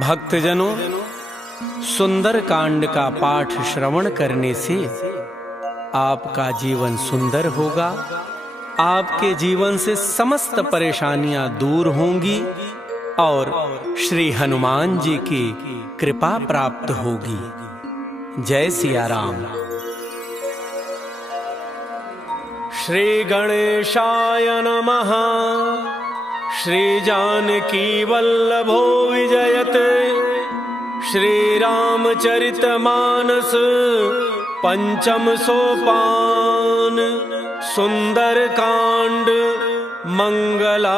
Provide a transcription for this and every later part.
भक्तजनों, सुंदर कांड का पाठ श्रवण करने से आपका जीवन सुंदर होगा। आपके जीवन से समस्त परेशानियां दूर होंगी और श्री हनुमान जी की कृपा प्राप्त होगी। जय सिया राम। श्री गणेशाय नमः। श्री जानकी वल्लभो विजयते। श्री रामचरितमानस पंचम सोपान। सुंदर कांड मंगलाचरण।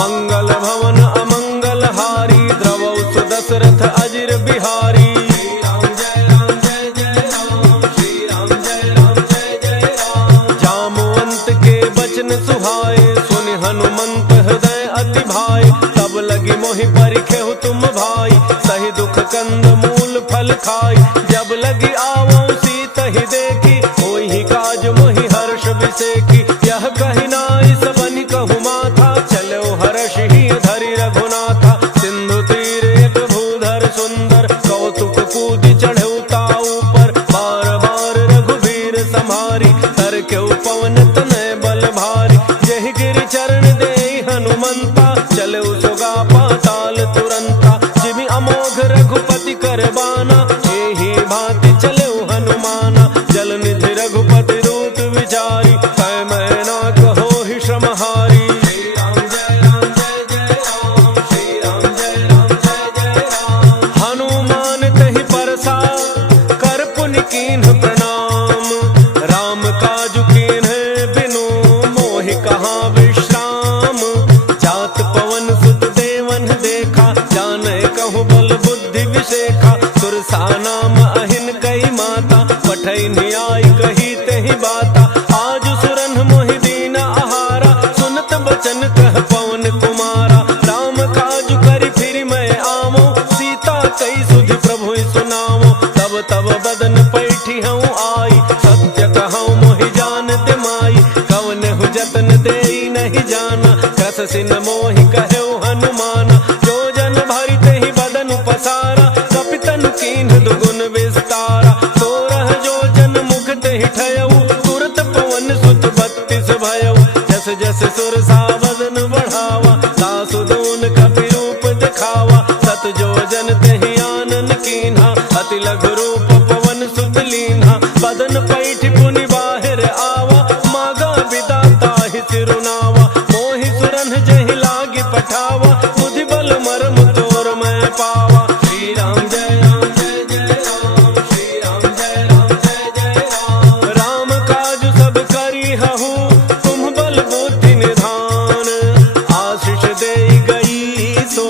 मंगल भवन अमंगल हारी। द्रवौ सुदशरथ अजिर बिहारी। सुहाए सुन हनुमंत हृदय अति भाई। तब लगी मोहि परिखेहु तुम भाई। सही दुख कंद मूल फल खाई। जब लगी आवो सीतहि देखी। होई ही काज मोहि हर्ष विसेखी। यह कहि नाई सबनि कहु माथा। चलो हर्ष ही धरि रघुनाथा। सिंधु तीर एक भूधर सुंदर। कौतुक कूदि चढ़ऊ ताऊ पर। बार बार रघुबीर सम्हारी। तर केउ पवन तनय बल भारी। जहि गिरि चरण देहि हनुमंता। चले सुगा पाताल तुरंता। जिमि अमोघ रघुपति कर बाना। एहि भांति चले हनुमाना। जल निधि रघुपति दूत विचारी। कै मैना कहो ही श्रमहारी। श्री राम जय राम जय जय राम। श्री राम जय राम जय जय राम। हनुमान तहि परसा कर पुनि कीन्ह प्रणाम। राम काजु कीन्ह बिनु मोहि कहाँ विश्राम। जात पवन सुत देवन देखा। जाने कहु बल बुद्धि विशेखा। सुरसा नाम अहिन कई माता। पठई न्याय कही तेहि बाता। आज सुरन मोहि दीन आहारा। सुनत बचन कह पवन कुमारा। राम काजु करि फिर मैं आवो। सीता कई सुधि प्रभु सुनावो। तब तब बदन पैठी हूँ आई। सत्य कहूँ मोहि जानत माई। कवन हु जतन देई नहीं जाना। कस सिन मोहि कहु हनुमाना। जो जन भरि तेहि बदन पसारा। कपितन कीन्ह दुगुन विस्तारा। सोरह जो जन मुख तेहि ठयऊ। तुरत पवन सुत 32 भयऊ। जस जस सुरसा वदन बढ़ावा। तासु दून कपि रूप दिखावा। सत जो जन तेहि आनन कीन्हा। अति लघु रूप पवन सुत लीन्हा। बदन पैठ पुनि बाहिर आवा। मागा बिदा ताहि सिरुनावा। मोहि सुरन जहि लागी पठावा। बुद्धि बल मर्म तोर मैं पावा। श्री राम जय राम जय जय राम। श्री राम जय राम जय जय राम। राम काज सब करी हहु। तुम बल बुद्धि निधान। आशीष देई गई सो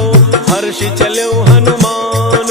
हर्षि चलो हनुमान।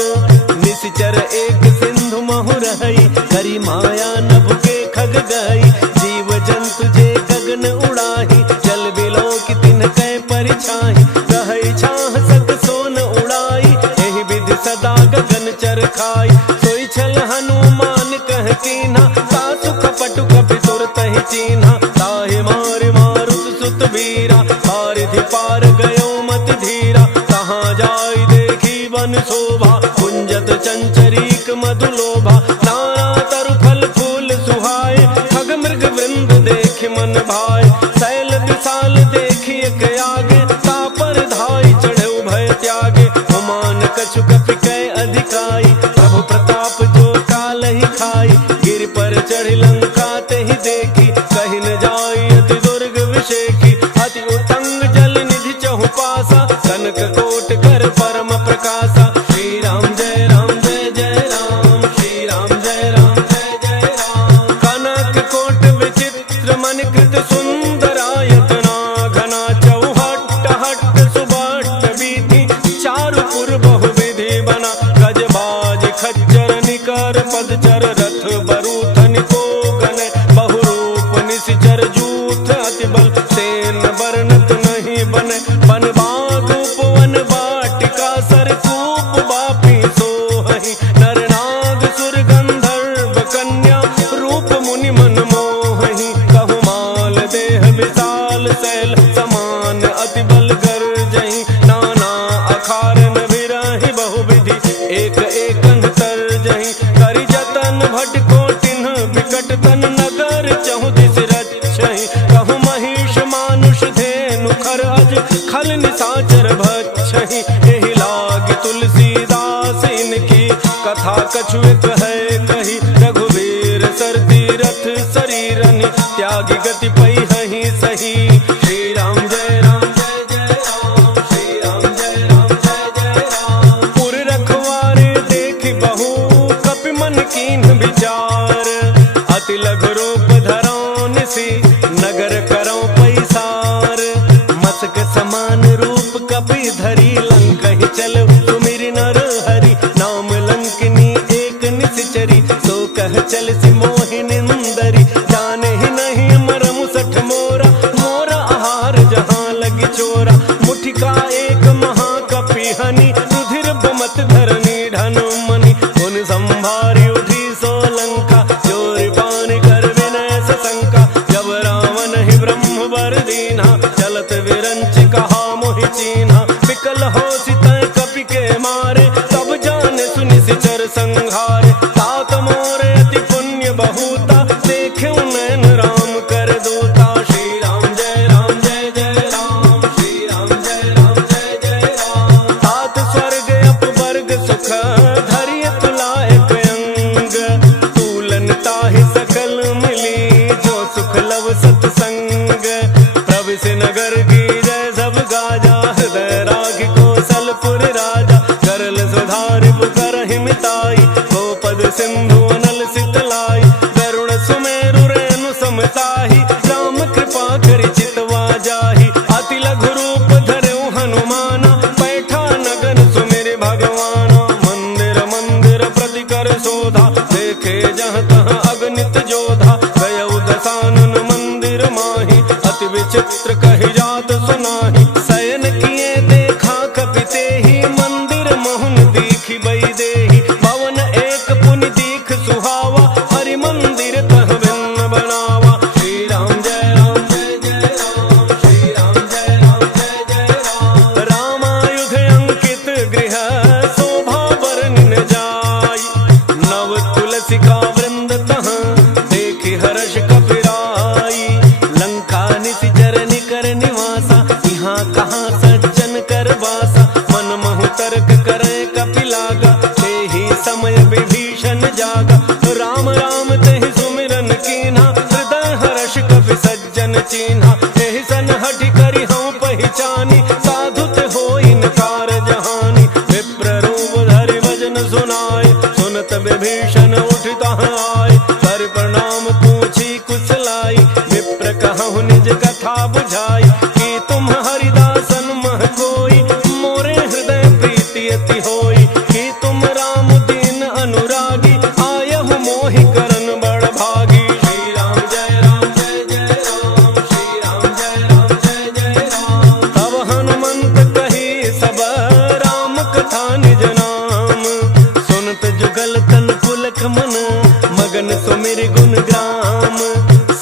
निश्चर एक सिंधु महु रही। करी माया नभ के खग गई। जीव जंतु जे गगन उड़ाही। जल बिलो की तिन कै परिछाही। रहई छाह सक सोन उड़ाई। एहि विधि सदा गगन चर खाई। सोई छल हनुमान कह कीन्हा। सासु कपटु कपि तुरतहि चीन्हा। ताहि मारि मारुत सुत वीरा। हारिधि पार गयो मति धीरा। कहाँ जाई देखी वन शोभा। कुंजत चंचरीक मधुलोभा। नाना तरु फल फूल सुहाए। खग मृग वृंद देख मन भाए। शैल विशाल देखी एक आगे। तापर धाई चढ़ऊ भय त्यागे। हुमान कछु कपि कै अधिकाई। प्रभु प्रताप जो काल ही खाई। गिर पर चढ़ी लंका तेहि देखी। कहि न जाई अति दुर्ग विषेखी। अति उतंग जल निधि चहु पासा। कनक कोट कर परम प्रकाशा। श्री राम जय राम जय जय राम। श्री राम जय राम जय जय राम। कनक कोट विचित्र मन कृत सुंदरायतना। घना चौहट्ट हट्ट सुबट्ट बीथी। चारुपुर बहु विधि बना। गजबाज खच्चर निकर पदचर। रथ बरूथन को गन। बहुरूप निशिचर जूथ। अति बल सेन वर्णत नहीं बने। बन बाग उपवन वाटिका। सर कूप बापी सोहहि। नर नाग सुर कथा कछु एक है कही, रघुवीर सर तीरथ शरीरनि त्यागी गति पई हहि सही। श्री राम जय राम जय जय राम, श्री राम जय राम जय जय राम। पुर रखवारे देखि बहु कपि मन कीन्ह विचार, अति लघु रूप धरौ निसि नगर करौ पैसार। मसक समान रूप कपि धरि लंकहि चलौ सुमिरि नर हरि, नाम लंकिनी एक निश्चरी सो कह चल सि मोहि निंदरी। जाने ही नहीं मरम सठ मोरा, मोरा आहार जहाँ लगी चोरा। मुठिका एक महाकपि हनि, रुधिर बमत धरनी ढन मनि। उन संभारी उठी सो लंका, चोरी पान कर विनय सशंका। जब रावण ही ब्रह्म वर दीन्हा, चलत विरंच कहा मोहि चीन्हा। विकल हो सितय कपि के मारे, तब जाने सुनि सिचर संहारे। तात मोरे अति पुण्य बहुता, देखे नैन राम कर दूता। श्री राम जय राम जय जय राम, श्री राम जय राम जय जय राम। तात स्वर्ग अपवर्ग सुख, धरिय तुलायक अंग। तूलन ताहि सकल मिली, जो सुख लव सतसंग। प्रविश नगर की जय सब गाजा, हृदय राग कौशलपुर राजा। करल सुधारि करहि मिताई, गोपद सिंधु अनल सितलाई। गरुड़ सुमेरु रेणु समताही, राम कृपा करि चितवा जाहि। अति लघु रूप धरौ हनुमाना, बैठा नगर सुमिरि भगवाना। मंदिर मंदिर प्रति कर शोधा, देखे जहाँ तहाँ अगणित जोधा। गयौ दसानन मंदिर माही, अति विचित्र कहि जात सुनाही। शयन किए देखा कपि तेहि, मंदिर मोहन दीखि बई देहि। भवन एक पुनि दीख सुहावा, हरि मंदिर तह भिन्न बनावा। श्री राम जय राम जय जय राम, श्री राम जय राम जय जय राम। रामायुध अंकित गृह, शोभा बरनिन जाई। नव तुलसी का वृंद तह, देखि हर्ष कपिराई। लंका निशिचर निकर निवासा, यहाँ कहाँ सज्जन कर बासा। मन महु तर्क करे कपि लागा, तेहि समय विभीषण जागा। राम राम तेहि सुमिरन कीन्हा, हृदय हर्ष कपि सज्जन चीन्हा। एहि सन हठि करि हऊँ पहिचानी, साधु ते होई न कारज हानि। विप्र रूप धरि भजन सुनाए, सुनत विभीषण उठि तहाँ आए। कर प्रणाम पूछी कुशलाई, विप्र कहहुँ निज कथा बुझाई। कि तुम हरिदासन मह कोई, मोरे हृदय प्रीति अति होई। कि तुम राम दीन अनुरागी, आयहु मोहि करन बड़ भागी। श्री राम जय राम जय जय राम, श्री राम जय राम जय जय राम। तब हनुमंत कही सब राम कथा निज नाम। सुनत जुगल तन पुलक मन, मगन सुमिरि गुण ग्राम।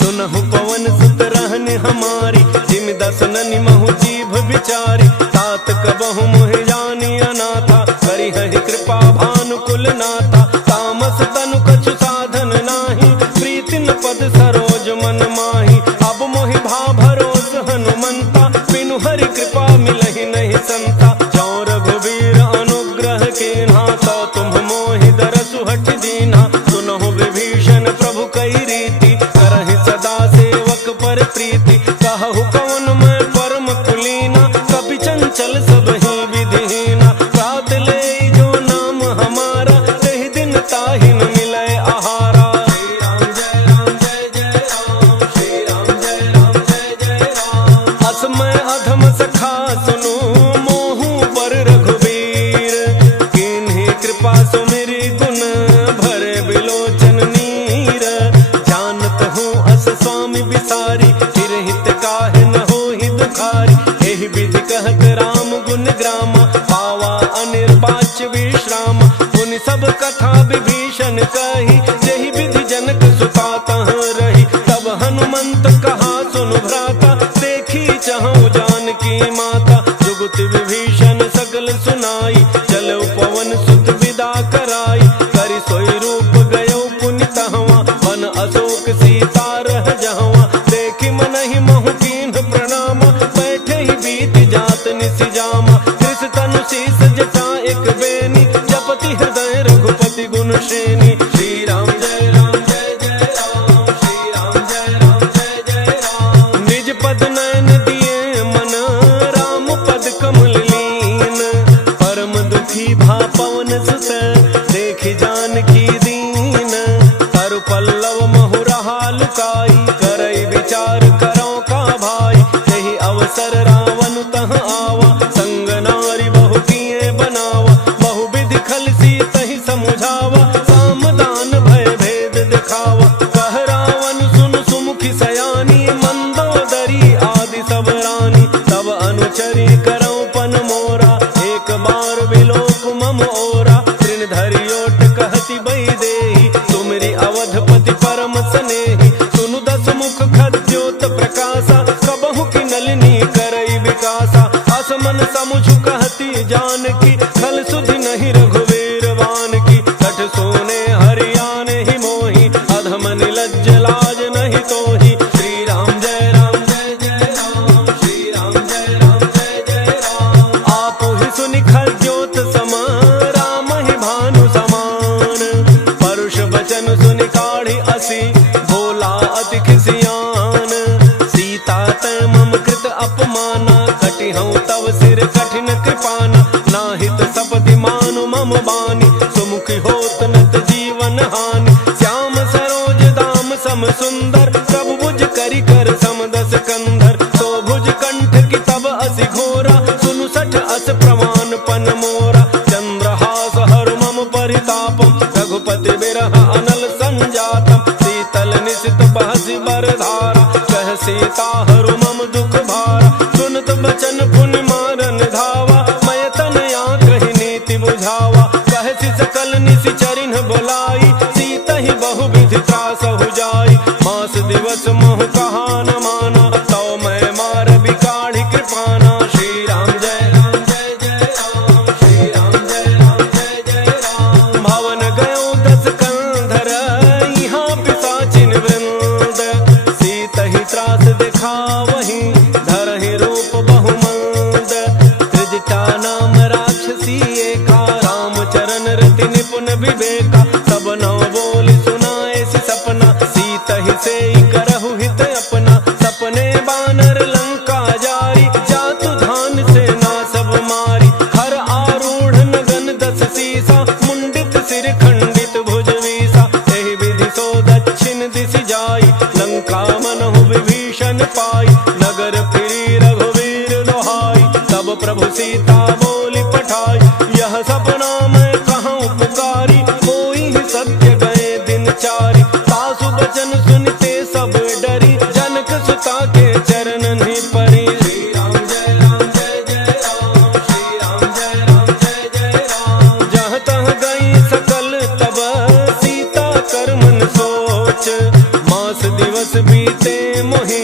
सुनहु पवन सुत रहनि हमारी, जिमि दस ननि महु जीभ विचारी। तात कबहु मोहि जानी अनाथा, करिहहि कृपा भानुकुल नाथा। तामस तनु कछु साधन नाही, प्रीति न पद सरोज मन माही। अब मोहि भा भरोस हनुमंता, बिनु हरि कृपा मिलहि नहीं संता। जौ रघुवीर अनुग्रह कीन्हा, तो तुम मोहि दरसु हठि दीन्हा। सुनहु विभीषण प्रभु कई रीति, करहि सदा सेवक पर प्रीति। कहु कवन मैं परम कुलीना, कपि चंचल सब ही विधिहीना। प्रात ले जो नाम हमारा, तेहि दिन ताहि न मिलै आहारा। श्री राम जय राम जय जय राम, श्री राम जय राम जय जय राम। असमय अधम सखा सुनु, मोहु पर रघुवीर। किन्हि कृपा सुमिरि गुण, भरे बिलोचन नीर। जानत हूँ अस स्वामी बिसारी, फिर हित काहे न होहि दुखारी। एहि विधि कहत राम गुण ग्रामा, पावा अनिर्वाच्य विश्राम। पुनि सब कथा विभीषण कही, जेहि विधि जनक सुता तहाँ रही। तब हनुमंत कहा सुनु भ्राता, देखी चहु जानकी माता। जुगति विभीषण सकल सुनाई, चलौ पवन सुत विदा कराई। करि सोई रूप गयौ पुनि तहवा, वन अशोक सीता रह जहवा। देखि मनहि महु कीन्ह प्रणामा, बैठे ही बीत जात निसि जामा। कृष तनु शीस जटा एक बेनी, जपति हृदय रघुपति मनुष्यनी। श्री राम जय राम जय जय राम, श्री राम जय राम जय जय राम। निज पद नयन दिए मन, राम पद कमल लीन। परम दुखी भा पवन सुत, देखि जानकी दीन। तरु पल्लव महु रहा लुकाई, करई विचार करो का भाई। यही अवसर रावण तह आवा, संग नारी बहु किए बनावा। बहु विधि खल सीतहि समुझावा, साम दान भय भेद दिखावा। कह रावण सुन सुमुखी सयानी, मंदोदरी आदि सब रानी। तब अनुचरी करौ पन मोरा, एक बार विलोक मम ओरा। तृण धरि ओट कहति बई देहि, तुमरी अवधपति परम स्नेही। सुनु दस मुख खद्योत प्रकाशा, कबहु की नलिनी करई विकासा। असमन समुझु कहती जानकी, खल सुधि नहीं रघुवीर वान की। कठ सोने हरियाने ही मोही, अधम निलज्ज लाज नहीं तोही। श्री राम जय राम जय जय राम, श्री राम जय राम जय जय राम। आपो ही सुनि खद्योत सम, राम ही भानु समान। परुष बचन सुनि काढ़ी असी, भोला अति खिसियान। सीता तै मम कृत अपमाना, कटिहउँ तव सिर कठिन कृपाना। नाहित सपति मानु मम बानी, सुमुखी होत नत जीवन हानि। श्याम सरोज दाम सम सुंदर, प्रभु भुज करि कर सम दस कंधर। तो भुज कंठ की तब असि घोरा, सुनु सठ अस प्रमाण पन मोरा। चंद्रहास हर मम परितापम, रघुपति बिरह अनल संजातम। शीतल निशित बहसि बरधारा, कह सीता हरु मम दुख भारा। सुनत बचन पुनि मारन धावा, मय तनया कहि नीति बुझावा। कहसि सकल निशिचरिन बोलाई, सीता ही बहु विधि त्रास हो जाई। मास दिवस मोह कहा न माना, तो मैं मार बिकाढ़ी कृपाना। श्री राम जय राम जय जय राम, श्री राम जय राम जय जय राम। भवन गयो दस कंधर, यहाँ पिशाचिन वृंद। सीता ही त्रास दिखावहीं, धरहि रूप बहुमंद। त्रिजटा नाम राक्षसी एका, राम चरण रति निपुण विवेका। सब नौ बोली सुनाए सि सपना, सीता ही सेई करहु हित अपना। सपने बानर लंका जारी, जातु धान से ना सब मारी। हर आरूढ़ नगन दस सीसा, मुंडित सिर खंडित भुज वीसा। एहि विधि सो दक्षिण दिशि जाई, लंका मनहु विभीषण पाई। नगर फिरी रघुवीर दोहाई, तब प्रभु सीता बोली पठाई। यह सपना मैं कहूँ पुकारी, कोई ही सत्य गए दिन चारी। सासु बचन सुनते सब डरी, जनक सुता के चरण नहीं परी। श्री राम जय राम जय जय राम, श्री राम जय राम जय जय राम। जहाँ तहाँ गई सकल तब, सीता कर मन सोच। मास दिवस बीते मोहि,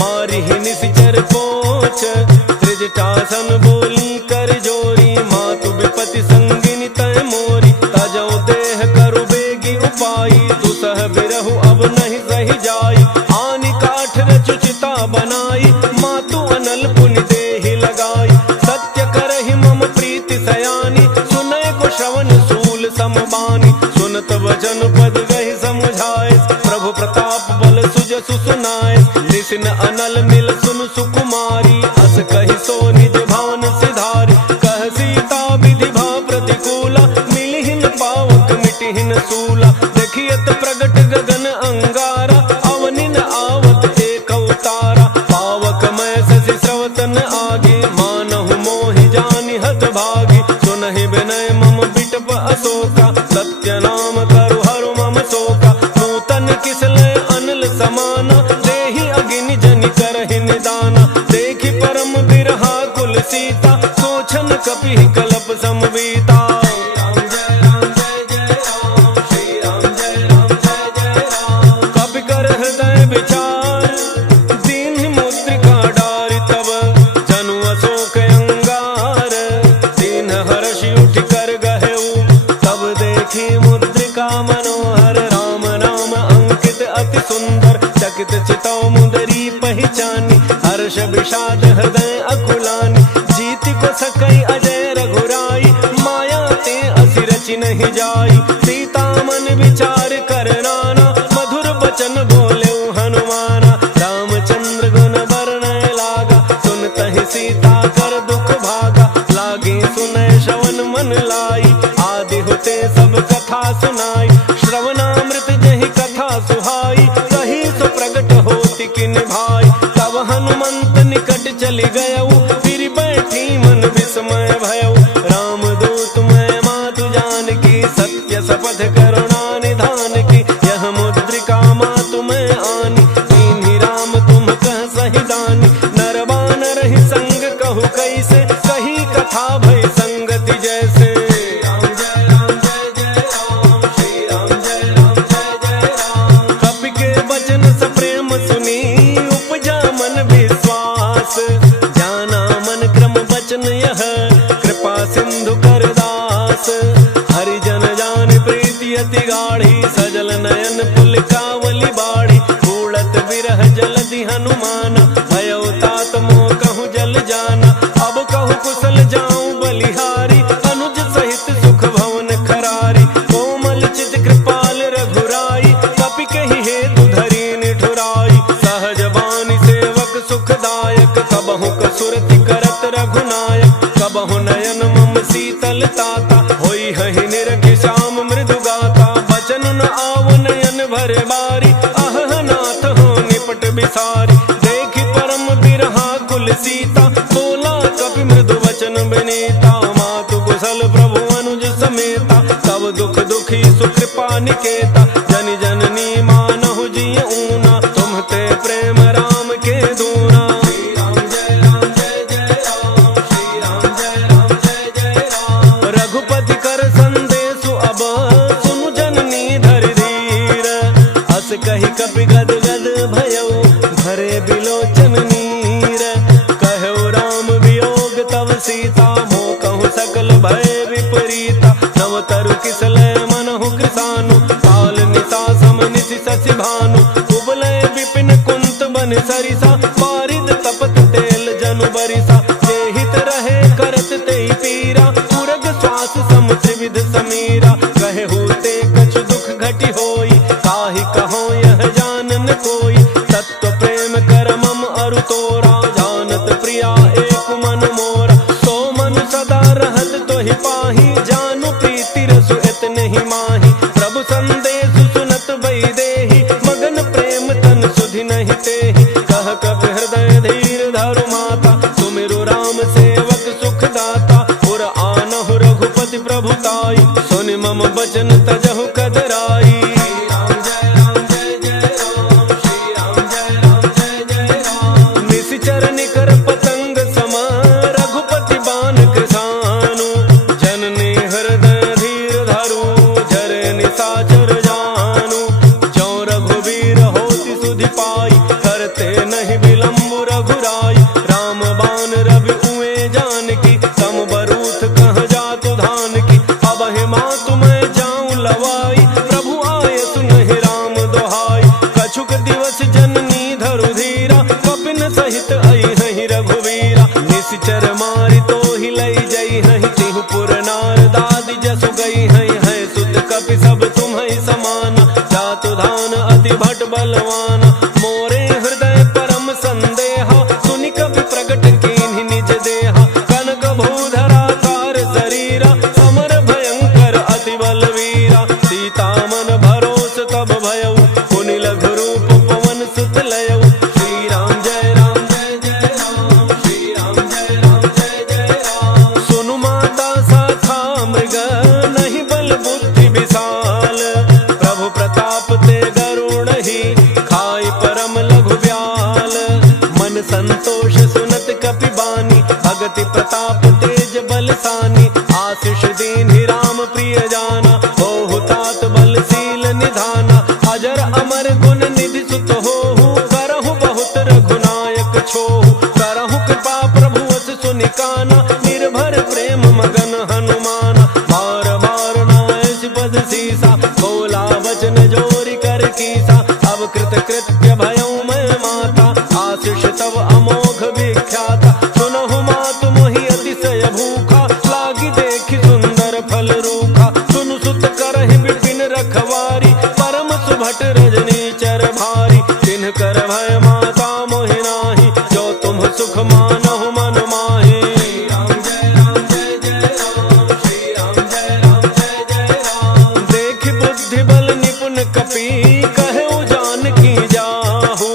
मारी ही निशिचर पोच। त्रिजटासन बोली कर जोरी, मातु विपति संगिनी तय मोरी। तजौ देह करु बेगी उपाई, दुसह बिरहु अब नहीं सही जाई। आनि काठ रचु चिता बनाई, मातु अनल पुनि देहि लगाई। सत्य करहि मम प्रीति सयानी, सुनय को श्रवण सूल समबानी। सुनत वचन पद गहि समुझाए, प्रभु प्रताप बल सुजसु सुनाए। निसिन अनल मिल सुन सुकुमारी, अस कहि सो निज भावन सिधारी। कह सीता विधि भा प्रतिकूला, मिलिहिन पावक मिटिहिन सूला। देखियत प्रगट गगन अंगारा, अवनिन आवत एक अवतारा। पावक मैं शशि स्रवतन आगे, मानहु मोहि जानि हत भागी। सुनहि विनय मम बिटप अशोका, सत्य नाम करु हरु मम शोका। नूतन किसलय अनल समाना, देहि अगिनि जनि करहि निदाना। देखि परम बिरहा कुल सीता, सोचन कपि कलप समवीता। राम जय राम जय जय राम, श्री राम जय राम जय जय राम। कपि कर हृदय विचार, दीन मुद्रिका डारि तब। जनु अशोक अंगार, दीन हर्षि उठ कर गहेऊ। तब देखी मुद्रिका मनोहर, राम नाम अंकित अति सुंदर। चकित चितौ मुदरी पहचानी, हर्ष विषाद हृदय अकुलानी। जीति को सकई अजय रघुराई, माया ते असि रचि नहीं जाई। सीता सोच विचार कर नाना, मधुर बचन बोले हनुमाना। रामचंद्र गुण वर्णय लागा, सुनतहि सीता कर दुख भागा। लागी सुनय श्रवण मन लाई, आदि होते सब कथा सुनाई। श्रवणामृत जहि कथा सुहाई, कही सो प्रगट होति किन भाई। तब हनुमंत निकट चली गयऊ, फिर बैठी मन विस्मय भयऊ। राम दूत मैं मातु जानकी, सत्य शपथ करुणा निधान की। यह मुद्रिका मातु मैं आनी, दीन्ही राम तुम कह सही दानी। नर बानर ही संग कहु कैसे, कही कथा भई संगति जैसे। राम जय राम जय जय राम, श्री राम जय राम जय जय राम। कपि के वचन सप्रेम सुनी, उपजा मन विश्वास। जाना मन क्रम वचन यह, कृपा सिंधु कर दास। हरिजन जान प्रीति अति गाढ़ी, सजल नयन पुलकावली बाढ़ी। उड़त विरह जलधि हनुमाना, भयो तात मोह कहूँ जल जाना। अब कहूँ कुशल जाऊं बलिहारी, अनुज सहित सुख भवन खरारी। कोमल चित कृपाल रघुराई, कपि कहि हेतु धरी निठुराई। सहज बानी सेवक सुखदायक, कबहु कसुरति करत रघुनायक। कबहु नयन मम शीतल ताता, होई हहि निरखि श्याम मृदु गाता। बचन न आव नयन भरे बारी, अह नाथ हो निपट बिसारी। देखि परम बिरहा कुल सीता, बोला कपि मृदु वचन विनीता। मातु कुशल प्रभु अनुज समेता, तब दुख दुखी सुकृपा निकेता। जन जननी मानहु जिय ऊना, तुम्हते प्रेम राम के दूना। श्री राम जय राम जय जय राम, श्री राम जय राम जय जय राम। रघुपति कर संदेशु अब, सुनु जननी धर धीर। अस कहि कपि गद गद भयऊ, भरे बिलोचन नीर। कहु राम वियोग तव सीता, मोह कहु सकल भय विपरीता। नव तरु किसलय मनहु कृसानु, काल निशा सम निशि शशि भानु। कुबलय विपिन कुंत बन सरिसा, पारिद तपत तेल जनु बरिसा। जे हित रहे करत तेहि पीरा, उरग श्वास सम त्रिविध समीरा। कहे होते कछु दुख घटि होई, काहि कहो यह जानन कोई। तत्व प्रेम कर मम अरु तोरा, जानत प्रिया एक मन मोरा। सो मन सदा रहत तोहि पाही, जानु प्रीति रसु इतने ही माही। प्रभु संदेश सुनत बई देहि, मगन प्रेम तन सुधि नहीं तेहि। कह कपि हृदय धीर धरु माता, सुमिरु राम सेवक सुख दाता। पुर आनहु रघुपति प्रभुताई, सुनि मम बचन तजहु कदराई। राम जय राम जय जय राम, श्री राम जय राम जय जय राम। निशिचर निकर पतंग सम, रघुपति बान कृसानु। जननी हृदय धीर धरु, जरे निशाचर जानु। जो रघुवीर होति सुधि पाई, करते नहीं विलम्ब रघुराई। राम बान रवि उए जानकी, तम बरूथ कह जातु धान की। अब हे मातु मैं जाऊं लवाई, प्रभु आय सुनहि राम दोहाई। कछुक दिवस जननी धरु धीरा, कपिन सहित आई हहि रघुवीरा। निशिचर मारि तोहि लई जई हहि, तिहु पुर नार दादि जसु गई हई। है सुत कपि सब तुम्हि समाना, जातु धान अति भट बलवाना। मोरे हृदय परम संदेहा, सुनि कपि प्रगट कीन्हि निज देहा। कनक भूधरा कार शरीरा, समर भयंकर अति बलवीरा। सीता मन भरोस तब भयऊ, पुनि लघु रूप पवन सुत लयऊ। श्री राम जय राम जय जय राम, श्री राम जय राम जय जय राम। सुनु माता साथा मृग, नहीं बल बुद्धि विशाल। प्रभु प्रताप ते गरुण ही, खाई परम लघु ब्याल। मन संतोष सुनत कपि बानी, भगति प्रताप तेज बलसानी। आशीष दीन्हि राम प्रिय जाना, होहु तात बलशील निधाना। अजर अमर गुण निधि सुत होहु, करहु बहुत रघुनायक छोहु। करहु कृपा प्रभु अस सुनिकाना, निर्भर प्रेम मगन हनुमाना। बार बार नायस पद सीसा, बोला वचन जोरि कर कीसा। अब कृत कृत्य भयऊ मैं माता, आशीष तब अमोघ विख्याता। सुनहु मातु मोहि अतिशय भूखा, लागी देखि सुंदर फल रूखा। सुनु सुत करहि विपिन रखवा, बुद्धि बल निपुण कपि कहे जान की जाहू।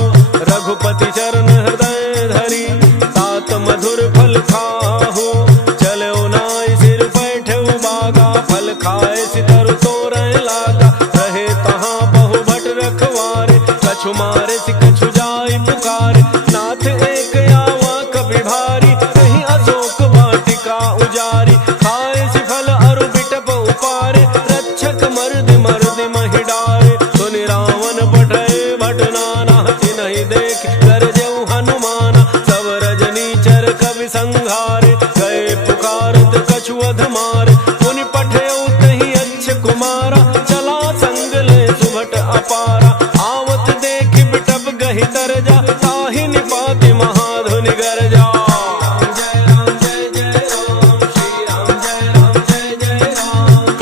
रघुपति चरण हृदय धरी तात मधुर फल खाहू। चले नाई सिर बैठे बागा फल खाए सितर तोरण लागा। रहे तहाँ बहु भट रखवारे कछु मारे सि कछु जाय पुकारे। नाथ एक आवा कपि भारी कहीं अशोक वाटिका उजारी। खाए सि फल अरु बिटप उपारे रक्षक मर्द मर्द महि डारे। सुनि रावण पठय भट नाना तिन्हि देख गरजऊ हनुमाना। सब रजनी चर कवि संघारे गए पुकारत कछु अध मारे। मुनि पठयऊ तहि अच्छ कुमारा चला संग ले सुभट अपारा। आवत देखि बिटप गहि तरजा ताहि निपाति महाधुनि गरजा।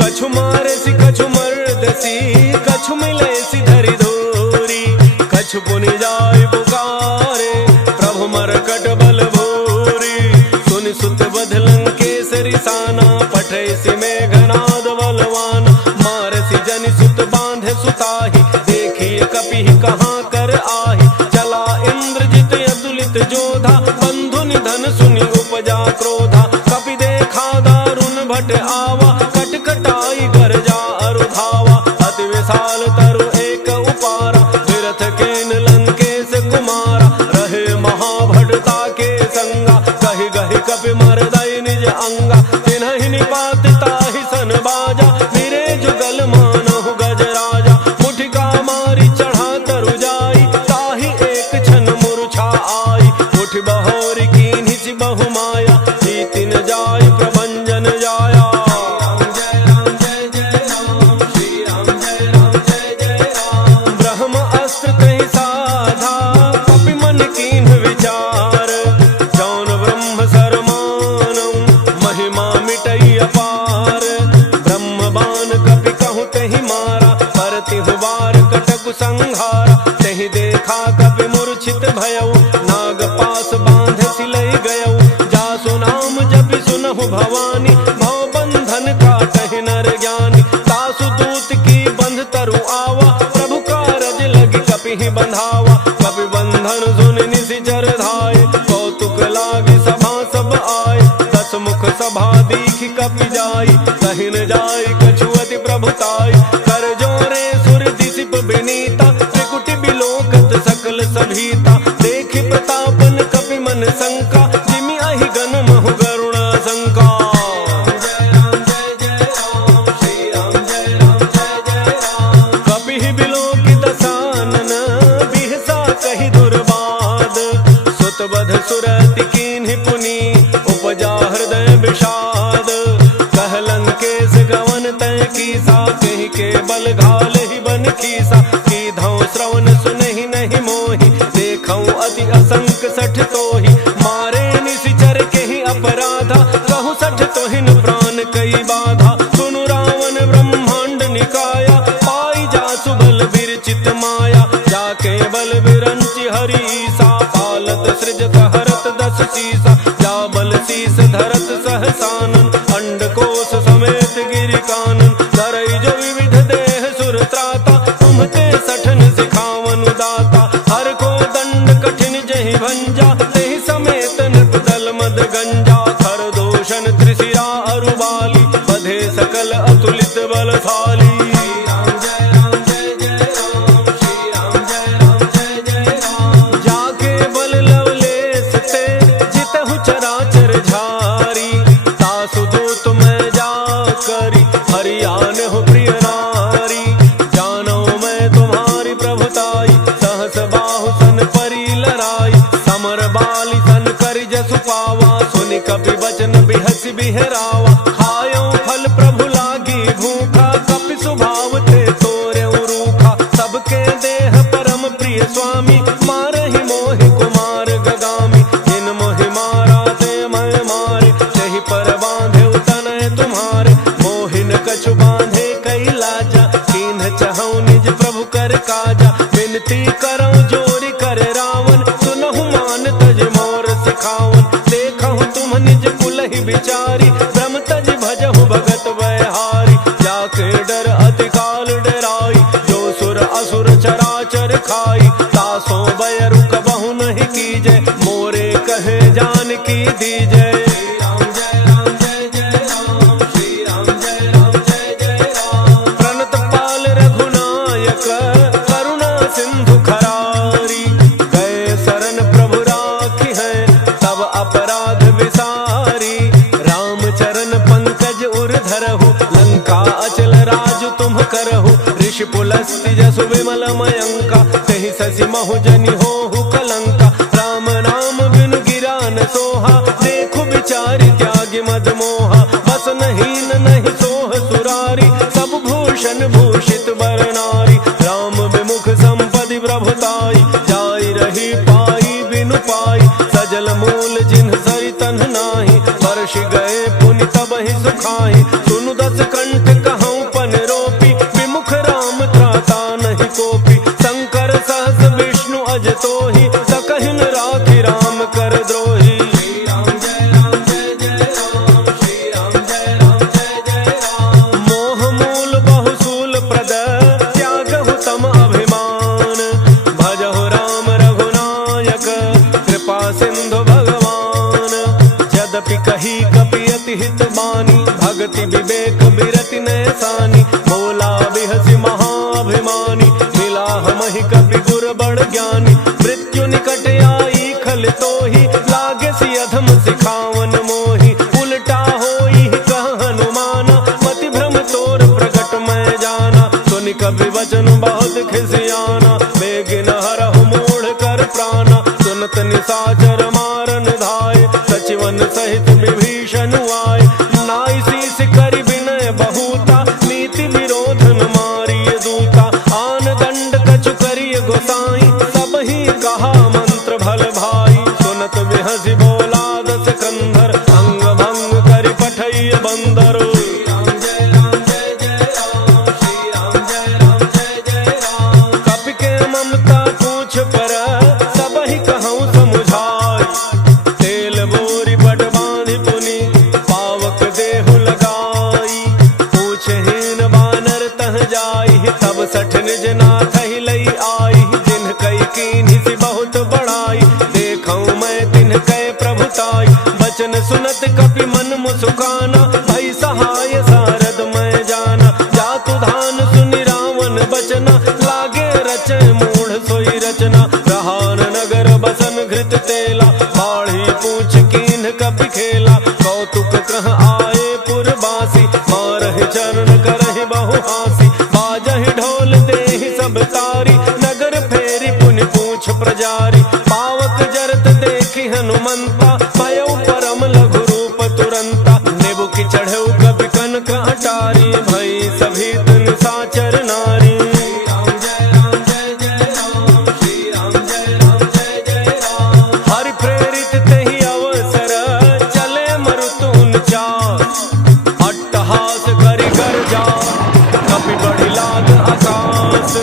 कछु मारे सि कछु मर्दसी कछु मिले सि धरि धूरी। कछु पुनि जाय पुकारे प्रभु मरकट बल भूरी। सुनि सुत बध लंकेसरि साना पठय सि मेघनाद बलवान। मार सि जनि सुत बांधे सुताहि देखिए कपि कहाँ कर आहि। चला इंद्रजित अतुलित जोधा बंधु निधन सुनि उपजा क्रोधा। कपि देखा दारुण भट आवा कटकटाई गरजा अरु धावा। अति विशाल तरु एक उपारा विरथ केन लंकेश कुमारा। रहे महाभटता के संगा कहि गहि कपि मरदई निज अंगा। तिन्हि निपात ताहि सन बाजा मेरे जुगल मानहु गज राजा। मुठिका मारी चढ़ा तरु जाई ताहि एक क्षण मूर्छा आई। उठ बहोरी कीन्हि सि बहु माया जीति न जाय प्रभंजन जाया। ब्रह्म अस्त्र तहि साधा कपि मन कीन्ह विचार। जौन ब्रह्म सरमानऊ महिमा मिटई अपार। ब्रह्म बाण कपि कहु तहि मारा परतिहु बार कटकु संहारा। तहि देखा कपि मूर्छित भयऊ नाग पास बांध सिलई गयऊ। जासु नाम जपि सुनहु भवानी भव बंधन काटहि नर ज्ञानी। तासु दूत की बंध तरु आवा प्रभु कारज लगी कपि बंधावा। कपि बंधन सुनि निशिचर धाय कौतुक लागे सभा सब आय। दस मुख सभा दीखि कपि जाई कहि न जाय कछु अति प्रभुताई। कर जोरे सुर दिसिप विनीता त्रिकुटि बिलोकत सकल सभीता। देखि प्रतापन कपि मन शंका जिमि अहि गन महु गरुण शंका। कपि बिलोकित सानन बिहसा कहि दुर्बाद। सुत बध सुरति कीन्हि पुनि उपजा हृदय विषाद। कह लंकेश गवन तय कीसा कहि के बल घाल ही बन खीसा। की धौ श्रवण सुनहि नहीं मोहि देखऊं अति असंक सठ तोहि। मारे निशिचर केहि अपराधा कहु सठ तोहिन प्राण कई बाधा। सुनु रावण ब्रह्मांड निकाया पाई जासु बल विरचित माया। जाके बल विरंचि हरीसा पालत सृजत हरत दस सीसा। जा बल शीस धरत सहसानन अंडकोश समेत गिरि कानन। धरई जो विविध देह सुर त्राता तुम्हते सठन सिखावनु दाता। हर को दंड कठिन जहि भंजा तेहि समेत नृप दल मद गंजा। खर दोषण त्रिशिरा अरु बाली बधे सकल अतुलित बलशाली। जाके बल लवलेश ते जितहु चराचर झारी। तासु दूत मैं जा करी हरियान हो प्रिय नारी। जानो मैं तुम्हारी प्रभुताई सहस बाहु सन परी लराई। समर बाली सन कर जसु पावा सुनि कपि बचन बिहसि बिहरावा। खायो फल प्रभु लागी भूखा कपि स्वभाव ते तोरे रूखा। सबके देह परम प्रिय स्वामी मारहि मोहि कुमार गगामी। जिन मोहि मारा ते मैं मारे तहि पर बांधे तनय तुम्हारे। मोहिन कछु बांधे कई लाजा कीन्ह चहु निज प्रभु कर काजा। विनती करऊं जोरी कर रावण सुनहु मान तज मोर सिखावन। देखहु तुम निज कुलहि बिचारी दीजय। श्री राम जय राम जय जय राम, श्री राम जय राम जय जय राम। प्रणत पाल रघुनायक करुणा सिंधु खरारी, गए शरण प्रभु राखी है तब अपराध विसारी। राम चरण पंकज उर धरहु, लंका अचल राज तुम करहु। ऋषि पुलस्त्य जसु विमल मयंका, तेहि शशि महु जनि होहु कलंका। राम नाम बिनु गिरा न सोहा, देखु विचारि त्यागि मद मोहा। बसन हीन नहीं सोह सुरारी, सब भूषण भूषित बर नारी। राम विमुख संपदि प्रभुताई, जाई रही पाई बिनु पाई। सजल मूल जिन्ह सरितन नाही, वर्षि गए पुनि तबहि सुखाई। सुनु दस कंठ कहऊँ पन रोपी, विमुख राम त्राता नहीं कोपी। शंकर सहस विष्णु अज तोहि, सकहिन राखि राम कर द्रोही। श्री राम जय राम जय जय राम, श्री राम जय राम जय जय राम। मोह मूल बहुसूल प्रद, त्यागहु तम अभिमान। भजहु राम रघुनायक, कृपा सिंधु भगवान। यद्यपि कही कपि अति हित बानी, भगति विवेक बिरति नैसानी। बोला बिहसि महाभिमानी, मिला हमहि कपि गुर बड़ ज्ञानी। मृत्यु निकट आई खल तोहि, लागे सि अधम सिखावन मोहि। उलटा होई कह हनुमाना, मति भ्रम तोर प्रगट मैं जाना। सुनि कपि वचन बहुत खिसियाना, बेगिन हरहु मूढ़ कर प्राणा। सुनत निशाचर मारन धाय, सचिवन सहित विभीषण आए। नाई शीस करि विनय बहुता, नीति विरोध न मारिय दूता। आन दंड कछु करिय गोसाई, सबहि कहा मंत्र भल भाई। सुनत बिहसि बोला दस कंधर, अंग भंग करि पठइय बंदर। श्री राम जय राम जय जय राम, श्री राम जय राम जय जय राम। कपि के ममता पूछ पर, सबहि कहऊँ समुझाई। तेल बोरी पट बांधि पुनि, पावक देहु लगाई। पूछहीन बानर तह जाई, तब सठ निज नाथ ही लई आई। जिन्ह कई कीन्हि सि बहुत बड़ाई, देखऊँ मैं तिन्ह कै प्रभुताई। बचन सुनत कपि मन मुसुकाना, भई सहाय सारद मैं जाना। जातु धान सुनि रावण बचना, लागे रचै मूढ़ सोई रचना। रहान नगर बसन घृत तेला, बाढ़ी पूछ कीन्ह कपि खेला। कौतुक कह आए पुरबासी, मारहि चरण करहि बहु हासी। बाजहि ढोल देहि सब तारी, नगर फेरि पुनि पूछ प्रजारी। पावक जरत देखि हनुमंता, भयउ परम लघु रूप तुरंता। नेबु की चढ़ऊ कपि कनक अटारी, भई सभी निशाचर नारी। श्री राम जय राम जय जय राम, श्री राम जय राम जय जय राम। हरि प्रेरित तेहि अवसर, चले मरुतुन चार। अट्टहास करि गर्जा, कपि बढ़ि लाग आकाश।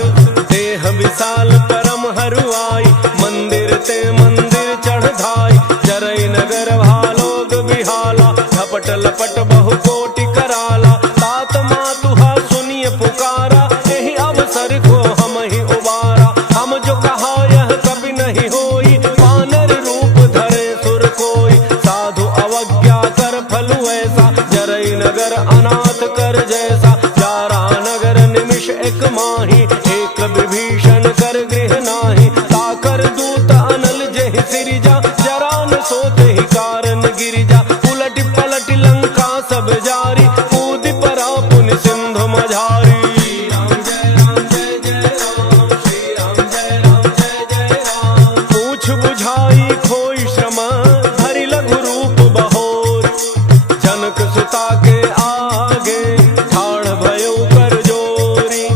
देह विशाल परम हरुआई, मंदिर ते मंदिर चढ़ धाई। जरई नगर भालोग बिहाला, झपट लपट बहु कोटि कराला। तात मातुहा सुनिय पुकारा, एहि अवसर को हम ही उबारा। हम जो कहा यह कभी नहीं होई, वानर रूप धरे सुर कोई। साधु अवज्ञा कर फलु ऐसा, जरई नगर अनाथ कर जैसा। जारा नगर निमिष एक माही, एक विभीषण कर गृह नाही। ताकर दूत अनल जेहि सिरिजा, जरा न सोते ही कारण गिरिजा। उलट पलट लंका सब जारी, कूदि परा पुनि सिंधु मझारी। श्री राम जय राम जय जय राम, श्री राम जय राम जय जय राम। पूछ बुझाई खोई श्रम, धरि लघु रूप बहोर। जनक सुता के आगे, ठाड़ भयउ कर जोरी।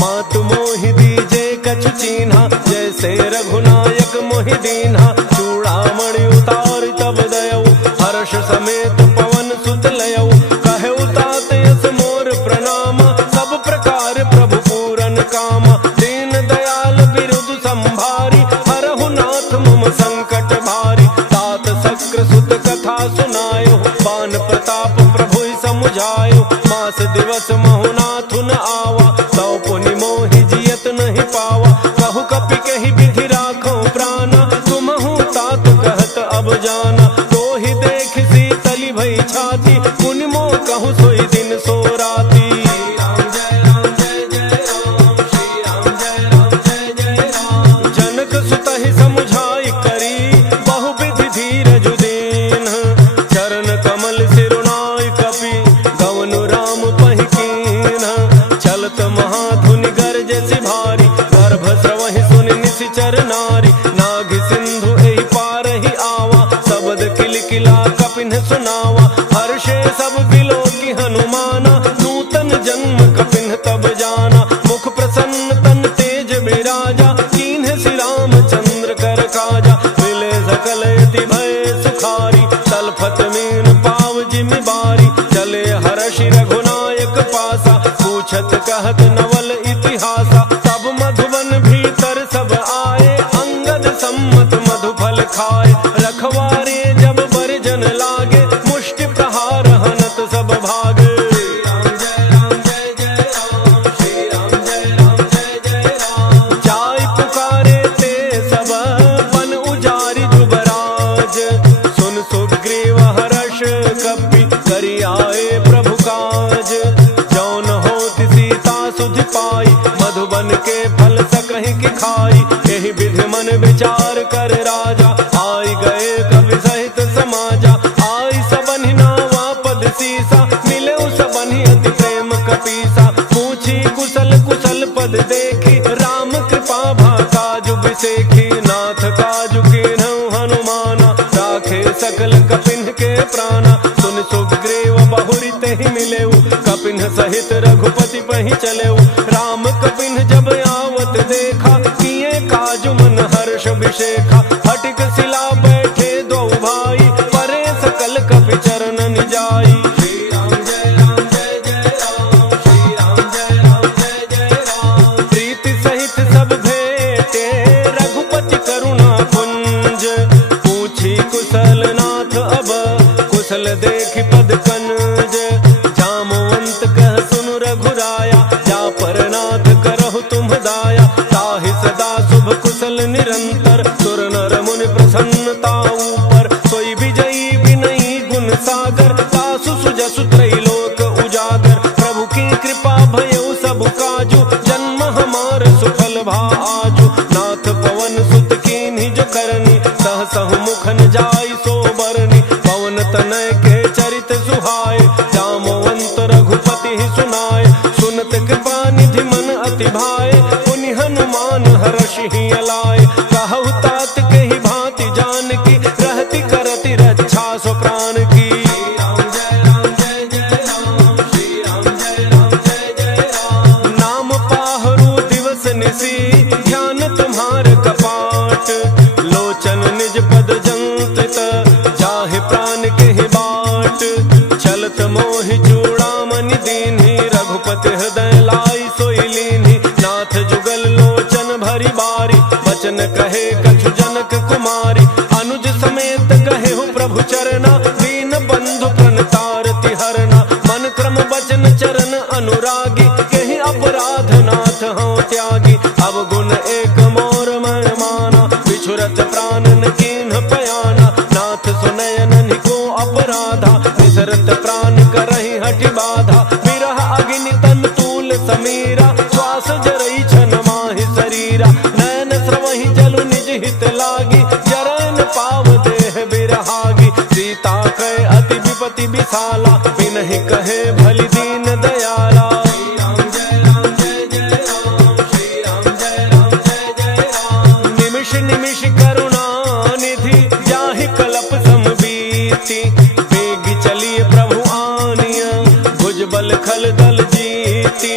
मातु मोहि दीजे कछु चीन्हा, जैसे रघुनायक मोहि दीन्हा। चूड़ामणि उतारि तब दयऊ, हर्ष समेत पवन सुत लयऊ। कहऊ तात यस मोर प्रणामा, सब प्रकार प्रभु पूरन कामा। दीन दयाल बिरुद संभारी, हरहु नाथ मम संकट भारी। तात शक्र सुत कथा सुनायो, बान प्रताप प्रभु समुझायो। मास दिवस महु नाथु न आवा, तौ पुनि मोहि जियत नहीं पावा। कहु कपि कहि विधि राखो प्राणा, तुमहु तात कहत अब जाना। तो ही दे धुनि गरजे सिभारी, गर्भ स्रवहि सुनि निशिचर नारी, नाग सिंधु एहि पार ही आवा, शब्द किलकिला कपिन सुनावा, हर्षे सब बिलो की हनुमाना, नूतन जन्म कपिन तब जाना, मुख प्रसन्न तन तेज बिराजा, कीन्ह श्री रामचंद्र कर काजा, मिले सकल यति भय सुखारी, तलफत मीन पाव जिमि बारी, चले हर्षि रघुनायक पासा, पूछत कहत नवल इतिहासा, तब मधुबन भीतर सब आए, अंगद सम्मत मधुफल खाए, रखवारे जब बरजन लागे, मुष्टि प्रहार हनत सब भागे। राम जय राम जय जय राम, श्री राम जय जय राम, जाय पुकारे ते सब बन उजारि जुबराज, सुन सुग्रीव हर्ष कपि करि आए प्रभु काज, जौन होत सीता सुधि पाई, मधुबन के फल सकहि की खाई, एहि विधि मन विचार कर राजा, आई गए कवि सहित समाजा, आई सबनि नावा पद सीसा, मिले सबनि अति प्रेम कपीसा, पूछी कुशल कुशल पद देखी, राम कृपा भा काजु बिसेखी, नाथ काजु कीन्हु हनुमाना, राखे सकल कपिन के प्राणा, सुन सुग्रीव बहुरी तेहि मिलेउ, कपिन सहित रघुपति पहि चलेउ, राम कपिन जब आवत देखा, किए काजु मन हर्ष विशेखा, फटिक शिला बैठे दो भाई, परे सकल कपि चरणन जाई। श्री राम जय जय राम, श्री राम जय जय राम, प्रीति सहित सब भेटे, रघुपति करुणा कुंज, पूछी कुशल नाथ अब, कुशल देखि पद कनज, जामवंत कह सुनु रघुराया, जा पर नाथ करहु तुम दाया, ताहि सदा शुभ कुशल निरंतर, सुर नर मुनि प्रसन्नता ऊपर, सोई विजयी विनयी गुण सागर, तासु सुजसु त्रैलोक उजागर, प्रभु की कृपा भयउ सब काजु, जन्म हमार सुफल भा आजु, नाथ पवन सुत कीन्ही जो करनी, सहसहु मुखन जाई सो बरनी, पवन तनय के चरित सुहाए, जामवंत रघुपति ही सुनाए, सुनत कृपा निधि मन अति भाए, पुनि हनुमान हर्षि ही अलाए, कहु तात के ही भांति जान की, रहति करति रक्षा सो प्राण की। राम जय जय राम, श्री राम जय जय राम, नाम पाहरु दिवस निसी, ध्यान तुम्हार कपाट, लोचन निज पद जंत्रित, जाहि प्राण के ही बाट, चलत मोहि चूड़ामणि दीन्ही, रघुपति हृदय लाई सोई लीन्ही, नाथ जुगल लोचन भरी बारी, वचन कहे कछु जनक कुमारी, अनुज समेत कहे हो प्रभु चरना, दीन बंधु प्रणतारति हरना, मन क्रम वचन चरण अनुरागी, केहि अपराध नाथ हूँ त्यागी, अब गुण एक मोर मन माना, बिछुरत प्राणन कीन्ह पयाना, नाथ सुनयन निको अपराधा, निसरत प्राण करहि हठि बाधा, विरह अग्नि तन तूल समीरा, श्वास जरई छन माहि शरीरा, नयन स्रवहि जलु निज हित लागी, जरन पाव देह बिरहागी, सीता कहे अति विपति विशाला, बिनहि कहे भली दीन दयाला। श्री राम जय जय राम, श्री राम जय जय राम, निमिष निमिष करुणा निधि, जाहि कलप समबीति, बेगी चलिए प्रभु आनिया, भुजबल खल दल जीती,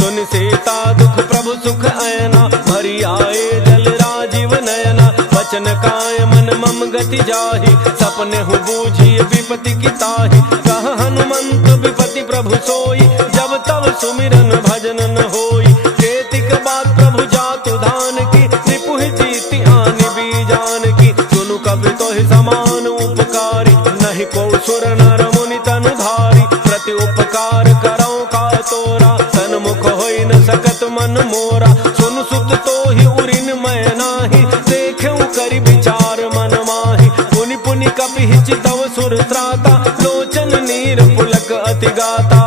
सुन सीता दुख प्रभु सुख ऐना, भरी आए जल राजीव नयना, वचन काय मन मम गति जाहि, सपने हु बूझिए विपति की ताहि, कह हनुमंत विपति प्रभु सोई, जब तब सुमिरन भजन न होई, केतिक बात प्रभु जातु धान की, रिपुहि जीति आनि बीजान की, सुनु कवि तोहि समान उपकारी, नहीं को सुर नर मुनि तनु धारी, प्रति उपकार करौ का तोरा, सन्मुख होई न सकत मन मोरा, सुन सुत तोहि उरिन मैं नाही, देखेउ करि विचार मन माही, पुनि पुनि कपि हिचितव सुर त्राता, लोचन नीर पुलक अति गाता।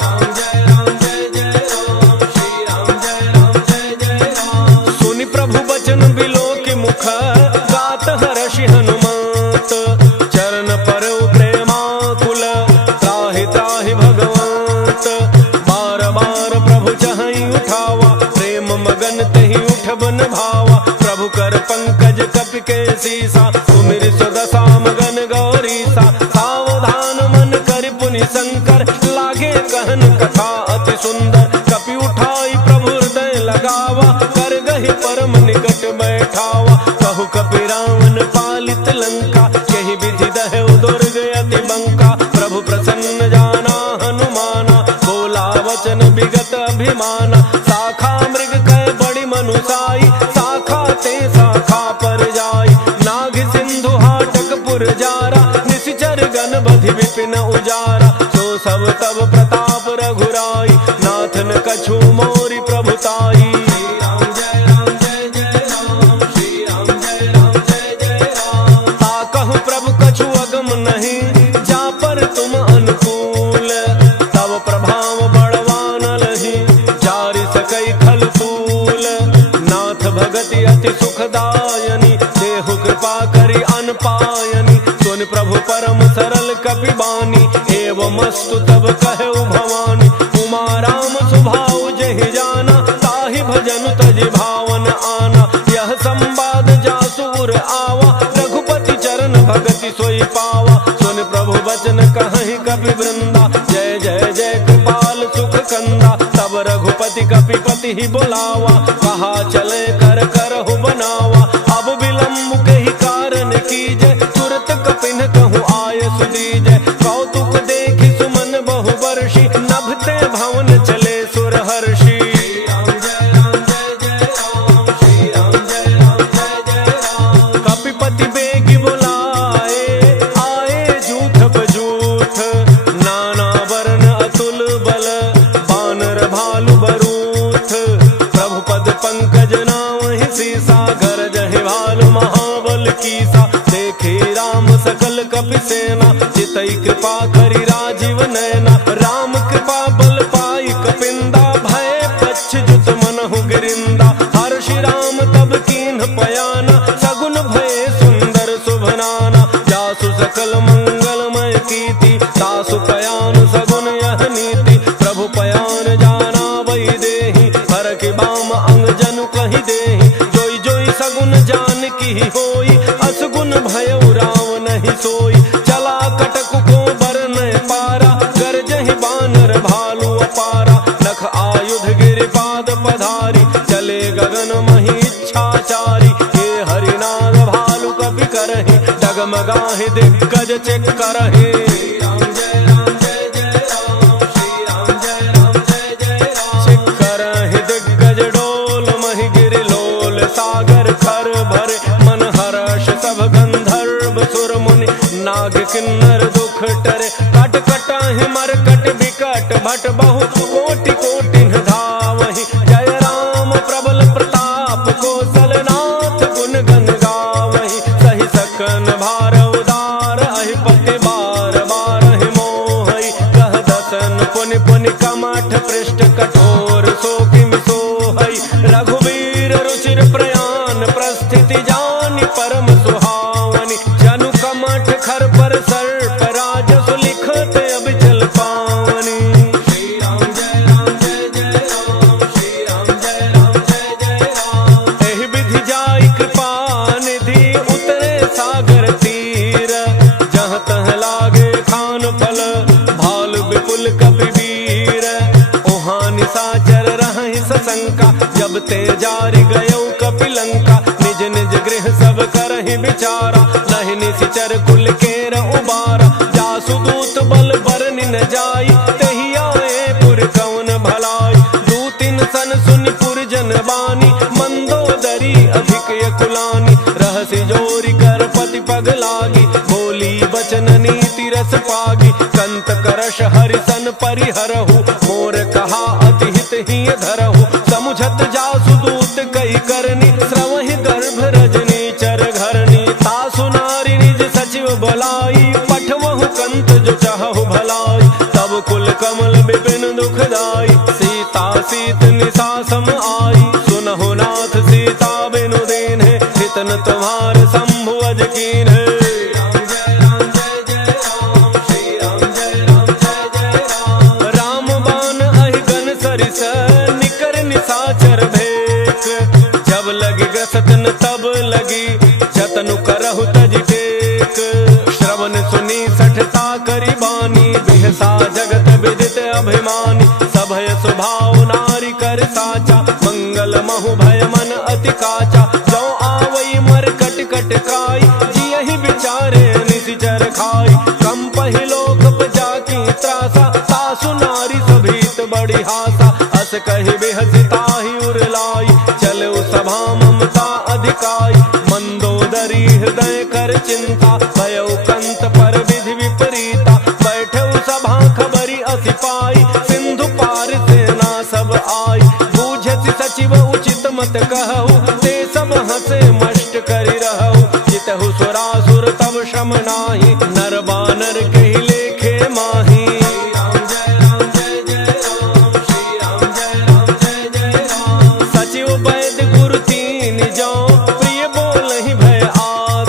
राम जय जय राम, श्री राम जय जय राम, सुनि प्रभु बचन बिलो के मुख, गात हर्षि हनुमंत, चरण परौ प्रेमाकुल, त्राहि त्राहि भगवंत, बार बार प्रभु चहई उठावा, गगन तही उठ बन भावा, प्रभु कर पंकज कपि के सीसा, सुमिर सुदशा मगन गौरीसा, सावधान मन कर पुनि शंकर, लागे कहन कथा अति सुंदर, कपि उठाई प्रभु हृदय लगावा, कर गहि परम निकट बैठावा, कहु कपि रावण पालित लंका, यही विधि दहु दुर्ग अति बंका, प्रभु प्रसन्न जाना हनुमाना, बोला वचन विगत अभिमाना, शाखा मृग कह बड़ी मनुसाई, शाखा ते शाखा पर जाई, नाग सिंधु हाटक पुर जारा, निशिचर गण बधि विपिन उजारा, सो सब तब प्रताप रघुराई, नाथन कछु मोरि प्रभुताई। ताकहु प्रभु कछु अगम नहीं, जा पर तुम अनुकूल, तब प्रभाव बड़वान लही, जारि सकई खल तूल, नाथ भगति अति सुखदायनी, देहु कृपा करि अनपायनी, सुन प्रभु परम सरल कपि बानी, एवमस्तु तब कहु भवानी, उमा राम सुभाउ जहि जाना, ताहि भजन तजि भावन आना, यह संवाद जासुर आवा, रघुपति चरण भगति सोई पावा, सुन प्रभु वचन कहि कपि वृंदा, जय जय जय कृपाल सुख कंदा, तब रघुपति कपिपति ही बुलावा, कहा चले कर करहु बनावा, अब विलम्ब कहि कारण कीजय, तुरत कपिन कहु आय सुदीजय, कौतुक देखि सुमन बहु वर्षि, नभते भवन चले सुर हर्षि। कपिपति बेगी बुलाए, आए जूथ बजूथ, नाना वर्ण अतुल बल, बानर भालु बरूथ, प्रभु पद पंकज नावहि सीसा, गरजहि भालु महाबल कीसा, देखे राम सकल कपि सेना, चितई कृपा करि राजीव नयना, राम कृपा बल पाई कपिंदा, भय पच्छ जुत मनहु गिरिंदा, हर्षि राम तब कीन्ह पयाना, सगुन भय सुंदर शुभनाना, जासु सकल मंगलमय कीर्ति, तासु पयान सगुन यह नीति, प्रभु पयान जाना वही देहि, हर के बाम अंग जनु कहि देहि, जोई जोई सगुन जान की होई, असगुन भयउ राम नहीं सोई, चला कटक को बरन पारा, गरजहि बानर भालु अपारा, नख आयुध गिरिपाद पधारी, चले गगन महि इच्छाचारी, हे हरिनाद भालु कपि करहि, डगमगाहि दिग्गज चेक करहि। करहि दिग्गज डोल महि गिरि लोल, सागर खर भरे मन हर्ष, सब गंधर्व सुर मुनि, नाग किन्नर दुख टरे, कट कटाहि मरकट विकट भट, बहु कोटि कोटि धावहि, जय राम प्रबल प्रताप कौशल नाथ, गुण गन गावहि, सहि सकन भार उदार, अहिपति बार बार मोहि, कह दसन पुनि पुनि कमठ पृष्ठ, कठोर सो किम सोहै, रघुवीर रुचिर प्रयान, प्रस्थिति जानि परम सुहावनी, जनु कमठ खर पर सर्प, राजसु लिखत अबिचल पावनी। श्री राम जय राम जय जय राम, श्री राम जय राम जय जय राम, एहि विधि जाई कृपा निधि, उतरे सागर तीर, जहाँ तह लागे खान फल, भालु विपुल कपि वीर, ओहाँ निशाचर रहहि सशंका, जब ते जारि गयौ कपि लंका, निज निज गृह सब करहि विचारा, लहि निशिचर कुल केर उबारा, जासु दूत बल बरनि न जाई, तेहि आए पुर कौन भलाई, दूतिन सन सुनि पुर जन बानी, मंदोदरी अधिक यकुलानी, रहसि जोरि कर पति पग लागी, बोली बचन नीति रस पागी, कंत करश हरिसन परिहरहु, मोर कहा अति हित ही धरहु, समुझत जासु दूत कई करनी, श्रवहि गर्भ रजनी चर घरनी, तासु नारी निज सचिव बलाई, पठवहु कंत जो चाहु भलाई, तब कुल कमल विपिन दुखदाई, सीता सीत निशा सम आई, सुनहु नाथ सीता बिनु दीन्हे, हितन तुम्हार शंभु अज कीन्हे। राम बाण अहि गन सरिस, निकर निशाचर भेद, जब लगी गसतन तब लगी जतनु करहु तज टेक। श्रवण सुनी सठता करी बानी बिहसा जगत विदित अभिमानी। सभय स्वभाव नारी कर साचा मंगल महु भय मन अति काचा। जो आवई मर कट कट काई जियहि विचारे निशिचर खाई। कम पहिलोक जाकी त्रासा सासु नारी सभीत बड़ी हासा। अस कहि बेहसिताहि उरलाई चलो सभा ममता अधिकाई। मंदोदरी हृदय कर चिंता भयो कंत पर विधि विपरीता। बैठो सभा खबरी अति पाई सिंधु पार सेना सब आई। बूझति सचिव उचित मत कहु ते सब हंसे मष्ट करि रहु। जितहु सुरासुर तब श्रम नाही नर बानर कहि लेखे माही। सचिव वैद्य गुरु तीन जो प्रिय बोलहि भय आस।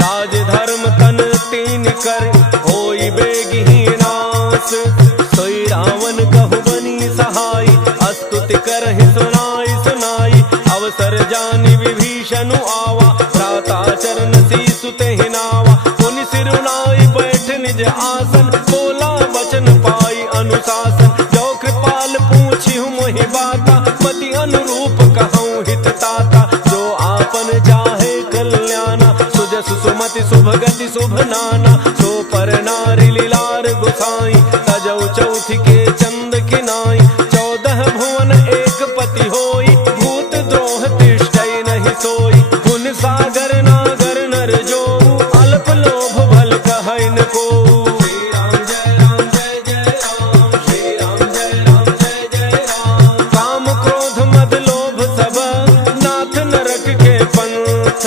राज धर्म तन तीन कर होई बेगहि नास। सोई रावण कहु बनी सहाई अस्तुति करहि सुनाई सुनाई। अवसर जानि विभीषण आवा भ्राता चरण सीसु तेहि नावा। मुनि सिरुनाई बैठ निज आसन बोला वचन पाई अनुशासन। जो कृपाल पूछिहु मोहि बाता मति अनुरूप कहूँ हित ताता। जो आपन चाहे कल्याणा सुजसु सुमति शुभ गति शुभ नाना। सो पर नारी लीलार गुसाई तजौ चौथी के चंद किनाई। 14 भुवन एक पति होई भूत द्रोह तिष्ठई नहीं सोई। गुण सागर नागर नर जो अल्प लोभ भल कहै न को। काम क्रोध मद लोभ सब नाथ नरक के पंथ।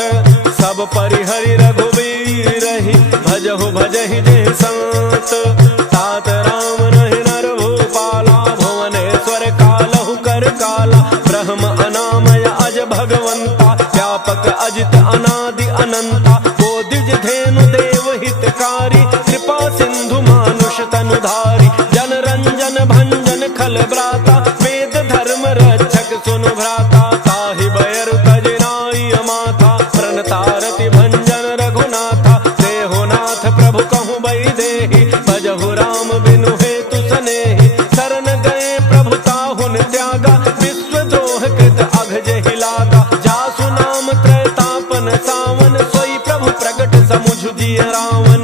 सब परिहरि रघुबीर रही भजहु भजहि जे संत। तात राम नहीं नर भूपाला भुवनेश्वर कालहु कर काला। ब्रह्म अनामय अज भगवंता व्यापक अजित अनादि अनंता। वो द्विज धेनु देव हितकारी कृपा सिंधु मानुष तनुधारी। जन रंजन भंजन खल ब्राता वेद धर्म रक्षक सुनु भ्राता। ताहि बैर तज नाई अमाथा प्रणतारति भंजन रघुनाथा। देहोनाथ प्रभु कहूँ बई देहि भजहु राम बिनु हेतु सनेहि। शरण गए प्रभु ताहुन त्यागा विश्व द्रोह कृत अघ जेहि लागा। जासु नाम त्रैतापन सावन सोई प्रभु प्रगट समुझ जिय रावण।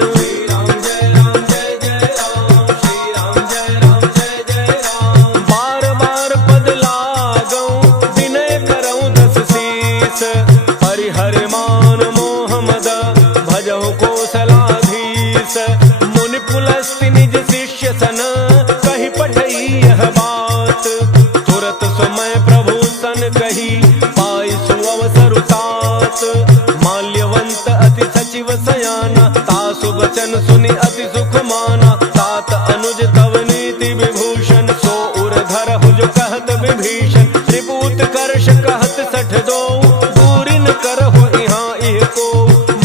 बार बार पद लागऊं विनय करऊं 10 शीस। परिहर मान मोह मद भजहु कौशलाधीश। मुनि पुलस्ति निज शिष्य सन कहि पठई यह बात। तुरत समय प्रभु सन कही पाई सुअवसर तात। माल्यवंत अति सचिव सयाना तासु वचन सुनि अति सुख माना। तात अनुज तव नीति विभूषण सो उर धरहु जो कहत विभीषण। त्रिभूत कर्ष कहत 62 दूरी न करहु इहाँ इह को।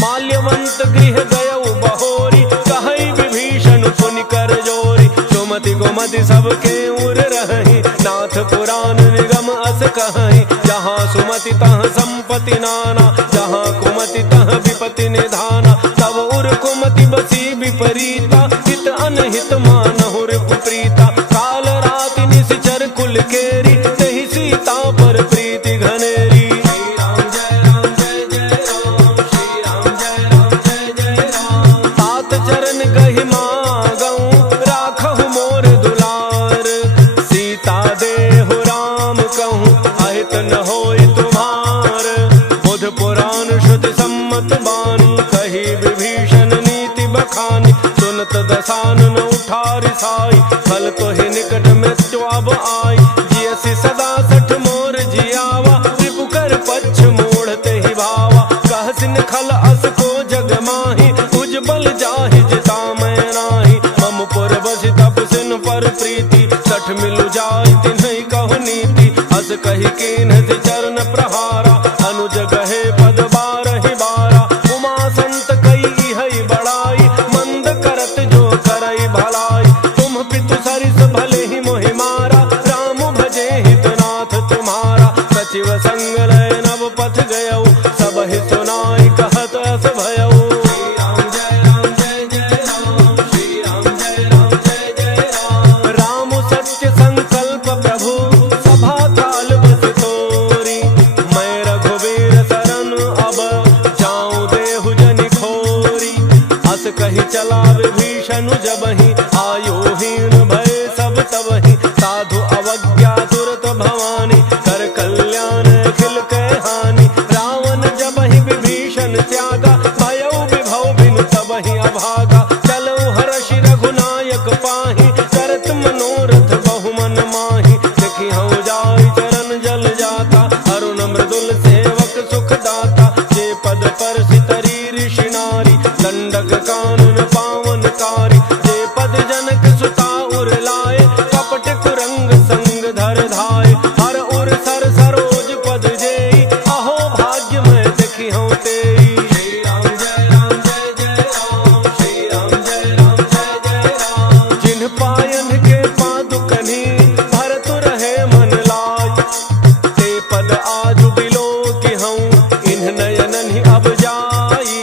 माल्यवंत गृह गयउ बहोरी कहई विभीषण पुनि कर जोरी। सुमति गुमति सबके उर रही नाथ पुराण निगम अस कहई। जहाँ सुमति तहाँ संपत्ति नाना जहाँ कुमति तहाँ विपति निधाना। तब उर कुमति बसी विपरीता हित अनहित मानहु रिपुप्रीता। काल राति निशिचर कुल केरी तेहि सीता पर प्रीति घनेरी। तात चरण गहि मागऊं राखहु मोर दुलार। सीता देहु राम कहूँ अहित न होई तुम्हार। बुध पुराण श्रुति सम्मत बानी कही विभीषण नीति बखानी। सुनत दसानन उठारि साई फल तो ही निकट मृत्यु अब आई। जियसि सदा सठ मोर जियावा रिपु कर पच्छ मूढ़ते ही भावा। कहसिन खल अस को जग माही उज्बल जाहि जिता मैं नाही। मम पुर बसि तपसिन पर प्रीति सठ मिलु जाय तिन्हि कहु नीति। अस कहि कीन्ह चरण प्रहारा अनुज गहे पद बारहि बारा। उमा संत कई हई बड़ाई मंद करत जो करई भलाई। तुम पितु सरिस भले ही मोहि मारा सचिव संग लय नव पथ गयऊ सब ही सुनाई कहत अस भयऊ। श्री राम जय राम जय जय राम, श्री राम जय राम जय जय राम। राम सत्य संकल्प प्रभु सभा काल बस तोरी, मैं रघुवीर शरण अब जाऊं देहु जनि खोरी। अस कही चला विभीषण जबहि आयुहीन भय सब तबहि, साधु अवज्ञा तुरत भवानी कर कल्याण खिल के हानि। रावण जबहि विभीषण त्यागा भयउ विभव बिनु तबहि अभागा। चलऊ हर्षि रघुनायक पाहि करत मनोरथ बहु मन माहि। देखि हऊ जाय चरण जल जाता अरुण मृदुल सेवक सुख दाता। जे पद परसि तरी ऋषि नारी दंडक कानन पावन कारी। जे पद जनक सुता उर लाए कपट कुरंग संग धर धाय। हर उर सर सरोज पद जेई अहो भाग्य मैं देखी हूँ तेई। श्री राम जय राम जय जय राम, श्री राम जय राम जय जय राम। जिन पायन के पादुकनि भरत रहे मन लाय, ते पद आजु बिलो कि हूँ इन्ह नयनन ही अब जाई।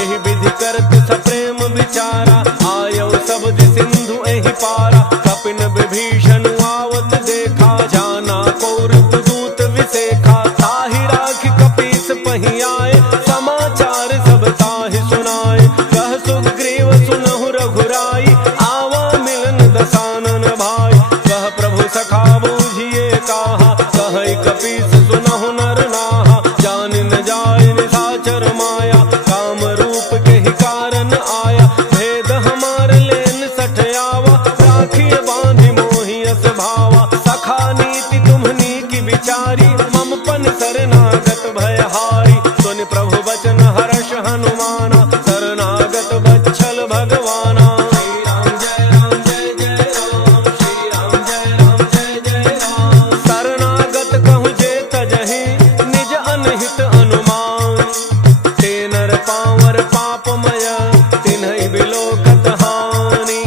एहि विधि करत सप्रेम विचारा आयौ सब सिंधु एहि पारा। कपिन विभीषण आवत देखा जाना कौरव दूत विसेखा। ताहि राखि कपीस पहि आए समाचार सब ताहि सुनाए। कह सुग्रीव सुनहु रघुराई आवा मिलन दसानन भाई। कह प्रभु सखा बूझिए काहा कह कपीस सुनहु नर नाहा। जान न जाय निशाचर माया काम रूप के ही कारण आया। भेद हमार लेन सठ आवा राखिय बांधि मोहि अस भावा। सखा नीति तुम्हनी की विचारी मम पन शरणागत भयहारी। सुनि प्रभु वचन हर्ष हनुमाना शरणागत बच्छल भगवाना। श्री राम जय राम जय जय राम, श्री राम जय राम जय जय राम। शरणागत कहूँ जे तजहि निज अनहित अनुमान। ते नर पावर पापमय तिन्हि बिलोकत हानि।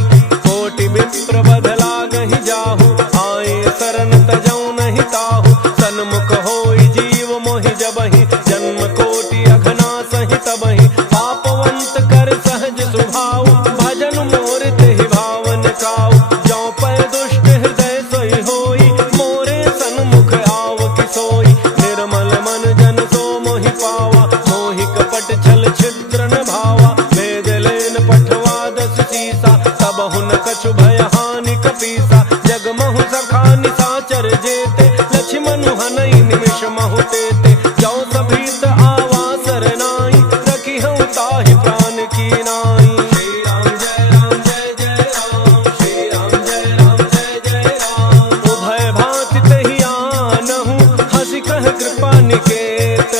कोटि विप्र बध लागहि जाहु आए शरण तजौ नहीं ताहु। सन्मुख होई जीव मोहि जबहि जन्म कोटि अघनासहि तबहि। पापवंत कर सहज स्वभाव भजन मोर तेहि भावन काऊ। जौ पै दुष्ट हृदय सोई होई मोरे सन्मुख आव कि सोई। निर्मल मन जन सो मोहि पावा मोहि कपट छल छिद्र न भावा। वेद लेन पठवा दस सीसा तब हुन कछु भय हानि कपीसा। जगमहु सखा निशाचर जेते लक्ष्मण हनई निमिष महु तेते। जौ सभीत आवा सरनाई रखी हूँ ताहि प्राण की नाई। श्री राम जय राम जय जय राम, श्री राम जय राम जय जय राम। उभय भांति तहि आनहु हंसी कह कृपा निकेत।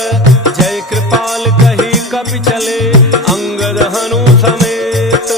जय कृपाल कही कपि चले अंगद हनु समेत।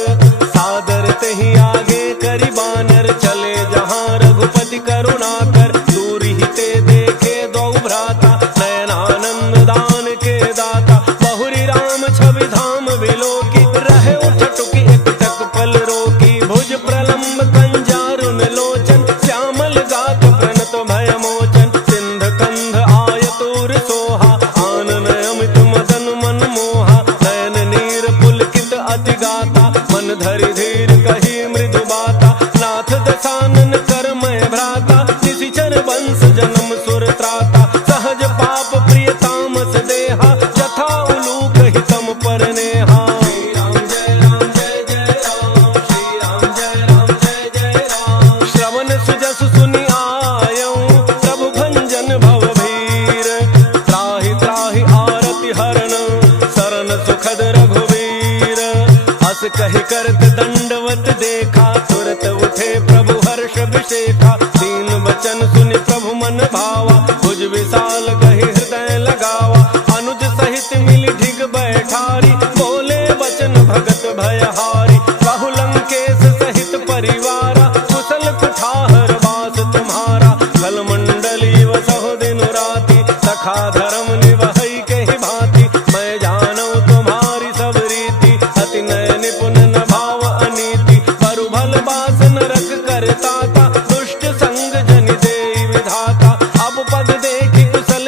सादर तहि आगे करि बानर चले जहाँ रघुपति करुणा कर। दूर ही ते देखे दो भ्राता नयनानंद दान के दाता। बहुरी राम छवि धाम बिलोकी रहे उठटुकी एक टक पल रोकी। भुज प्रलम्ब कंजारुन लोचन श्यामल गात प्रणत भय मोचन। सिंध कंध आयतुर सोहा आनन अमित मदन मन मोहा। नयन नीर पुलकित अति गाता मन धरि धीर कही मृदु बाता। नाथ दसानन कर मैं भ्राता निशिचर वंश जन्म सुर त्राता। सहज पाप प्रिय तामस देहा जथा उलूक हितम पर नेहा। श्री राम जय राम जय जय राम, श्री राम जय राम जय जय राम। श्रवण सुजस सुनि आयऊं प्रभु भंजन भव भीर। त्राहि त्राहि आरति हरण शरण सुखद रघुवीर। अस कहि करत दंडवत देखा तुरत उठे प्रभु हर्ष विशेखा। दीन वचन सुनि प्रभु मन भावा भुज विशाल कहि हृदय लगावा। अनुज सहित मिली ढिग बैठारी बोले वचन भगत भयहारी। कहु लंकेश सहित परिवारा कुशल कुठार वास तुम्हारा। कल मंडली वसहु दिन राति सखा धर्म निवहई कहि भांति। मैं जानू तुम्हारी सब रीति अति नय निपुण न भाव अनीति। परु भल बास नरक करता था दुष्ट संग जनि देई विधाता। अब पद देखि कुशल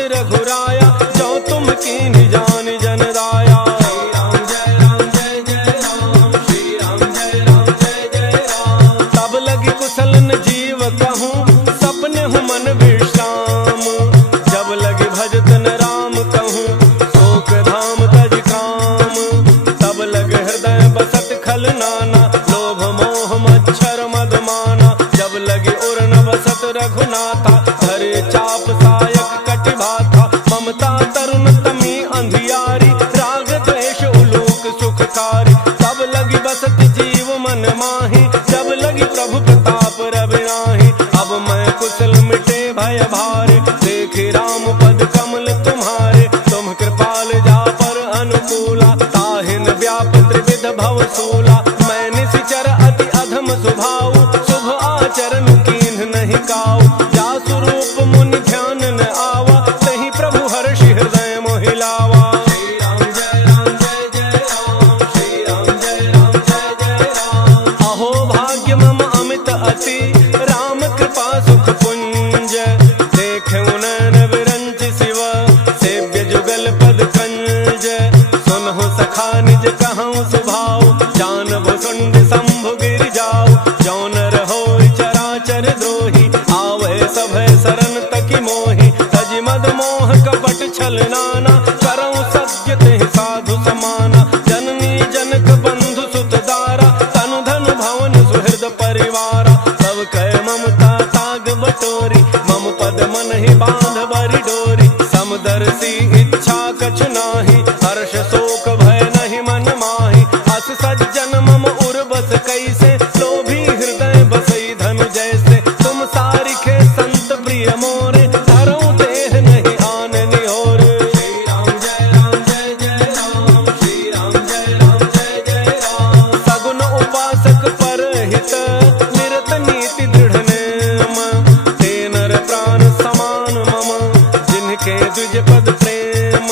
तरुण तमी अंधियारी, राग द्वेष उलूक सुखकारी। तब लगी बसत जीव मन माही, जब लगी प्रभु प्रताप रवि नाही। अब मैं कुशल मिटे भय भारे, देखी राम पद कमल तुम्हारे। तुम कृपाल जा पर अनुकूला, ताहिन व्याप त्रिविध भव सूला। मैं निशिचर अति अधम स्वभाव, शुभ आचरण कीन्ह नहीं काऊ। जा स्वरूप मुनि ध्यान न आवा, तहि प्रभु हर्षि हृदय मोहिलावा। श्री राम जय राम जय जय राम, श्री राम जय राम जय जय राम। अहो भाग्य मम अमित अति, राम कृपा सुख पुंज। देखे नैन विरंच शिव, सेव्य जुगल पद कंज। सुनहु सखा निज कहूँ सुभाव, जानबो सुंड शंभु गिर जाऊ। जौन रहो चराचर द्रोही, आवे सभय शरण तकी मोहि। तजि मद मोह कपट छल नाना, करऊँ सत्य तेहि साधु समाना। जननी जनक बंधु सुत दारा, तनु धनु भवन सुहृद परिवारा। सब कह ममता ताग बटोरी, मम पद मन ही बांध बरी डोरी। समदर्शी इच्छा कछु नाही, हर्ष शोक भय नहीं मन माही। अस सज्जन मम उर बस कैसे, लोभी हृदय बसई धनु जैसे। तुम सारिखे संत प्रिय मोरे, धरऊँ देह नहीं आन निहोर। श्री राम जय राम जय जय राम, श्री राम जय राम जय जय राम। सगुन उपासक पर हित, निरत नीति दृढ़ नेम। ते नर प्राण समान मम, जिनके द्विज पद प्रेम।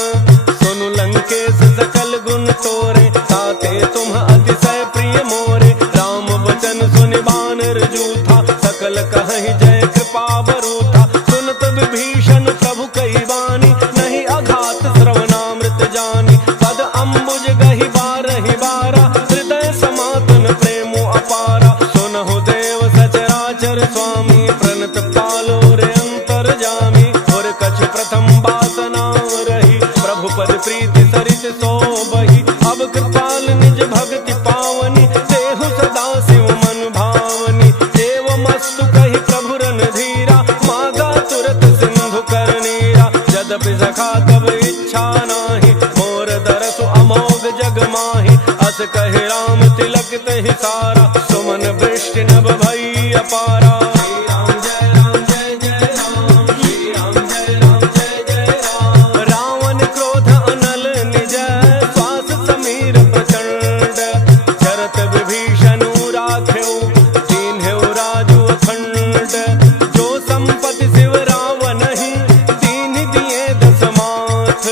सुनु लंकेश सकल गुण तोरे, ताते तुम अतिशय प्रिय मोरे। राम वचन सुनि बानर जूथा, सकल कहहि जय कृपा बरूथा। सुनत विभीषण प्रभु कहि बानी, नहीं अघात श्रवणामृत जानी। पद अम्बुज गहि बारहि बारा, हृदय समातन प्रेमो अपारा। सुनहु देव सचराचर स्वामी, प्रणत पालो रे अंतर जामी। और कछु प्रथम वासना रही, प्रभु पद प्रीति सरित सोबहि। अब कृपाल निज भक्ति पावनी, देहु सदा शिव मन भावनी। एवमस्तु कहि प्रभु रणधीरा, मागा तुरत सिंधु कर नीरा। यद्यपि सखा तब इच्छा नाही, मोर दरसु अमोघ जग माही। अस कहि राम तिलक तहि सारा, सुमन वृष्टि नभ भई अपारा। श्री राम जय राम जय जय राम, श्री राम जय राम जय जय राम। रावण क्रोध अनल निज, श्वास समीर प्रचंड। चरत विभीषण राखेउ, दीन्हेउ राजु अखंड। जो संपत्ति शिव रावणहि, दीन्हि दिए दस माथ।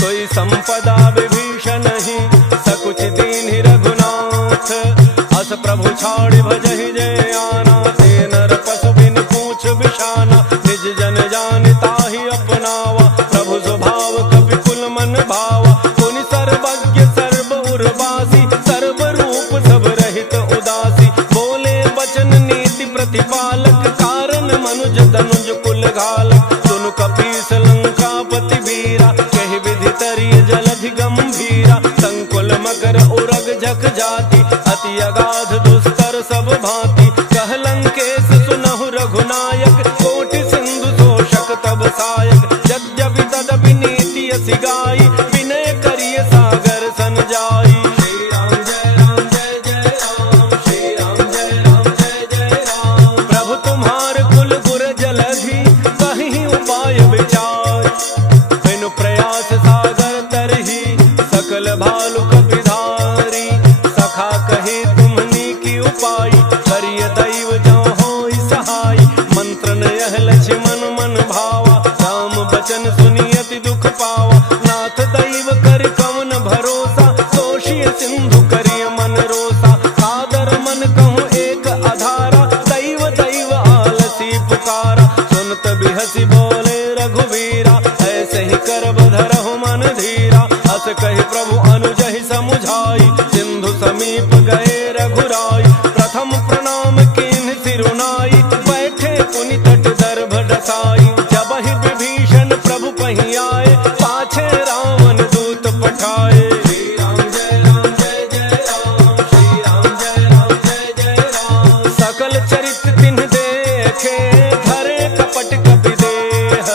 सोई संपदा विभीषणहि, सकुच दीन्हि रघुनाथ। अस प्रभु छाड़ि भजहि जय आना, ते नर पशु बिन पूछ बिषाना। निज जन जान ताहि अपनावा, प्रभु स्वभाव कपि कुल मन भावा। पुनि सर्वज्ञ सर्व उर्वासी, सर्व रूप सब रहित उदासी। बोले वचन नीति प्रतिपालक, कारण मनुज तनुज कुल घालक। सुनु कपीस लंकापति वीरा, कहि विधि तरिय जलधि गंभीरा। संकुल मकर उरग झक जाति, अति अगाध दुस्तर सब भांति। कह लंकेश सुनहु रघुनायक, कोटि सिंधु शोषक तब सायक। यद्यपि तदपि नीति यसी गाई, विनय करिय सागर सन जाई। श्री राम जय राम जय जय राम, श्री राम जय राम जय जय राम। प्रभु तुम्हार कुल गुर जलधि, कहीं उपाय विचार। बिनु प्रयास सागर तरही, सकल भालु कपिधारी। सखा कही तुम्हनी की उपाय, करिय दैव जो होई सहाय। मंत्र न यह लक्ष्मण मन भावा, राम बचन सुनि अति दुख पावा। नाथ दैव कर कवन भरोसा, दोषी सिंधु करिय मन रोसा। सादर मन कहूँ एक आधारा, दैव दैव आलसी पुकारा। सुनत बिहसी बोले रघुवीरा, ऐसे ही करब धरहु मन धीरा। अस कहि प्रभु अनुजहि समुझाई, सिंधु समीप गए रघुराई। प्रथम प्रणाम कीन्ह सिरुनाई, बैठे पुनि तट दर्भ डसाई। जबहि विभीषण प्रभु पहि आए, पाछे रावण दूत पठाए। श्री राम जय राम जय जय राम, श्री राम जय राम जय जय राम। सकल चरित तिन्ह देखे, धरे कपट कपि देह।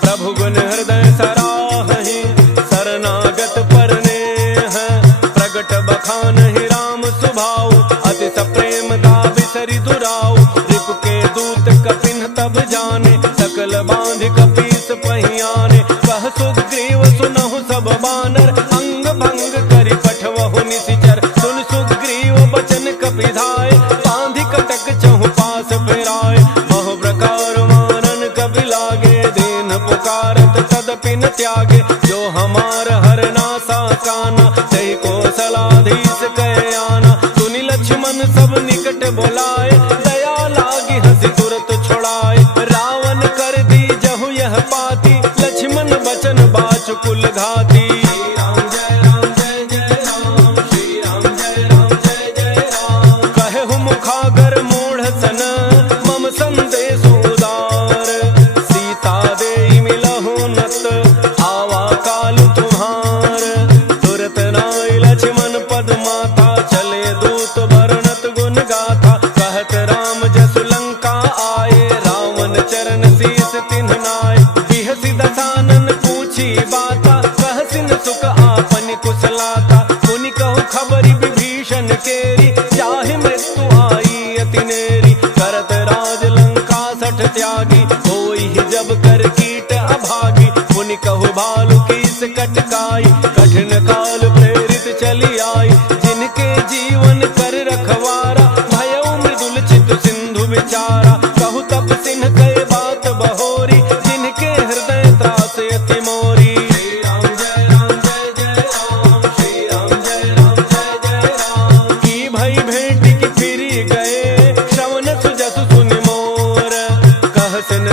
प्रभु गुण हृदय सराह कपिन त्यागे। जो हमार हर नासा काना जय कौशलाधीश कह आना। सुनि लक्ष्मण सब निकट बोलाए दया लागी हंसी तुरत छोड़ाए। रावण कर दी जहु यह पाती लक्ष्मण बचन बाच कुल घाती। मुखागर मूढ़ सन मम संदेश उदार। सीता दे मिलहु नत आवा काल तुम्हार। तुरत नाय लक्ष्मण पद माथा चले दूत वर्णत गुण गाथा। कहत राम जसु लंका आए रावण चरण शीस तिन्ह नाय। बिहसि दसानन पूछी बाता कहसिन सुख आपन कुशलाता। मुनि कहु खबरि विभीषण केरी जाहि मृत्यु आई अति नेरी। करत राज लंका सठ त्यागी होई जब कर कीट अभागी। मुनि कहु भालु कीस कटकाई कठिन काल प्रेरित चली आई। जिनके जीवन कर रखवारा भयउ मृदुल चित सिंधु विचारा। कहु तप सिन्ह कह बात बहोरी जिनके हृदय त्रास अति मोरी।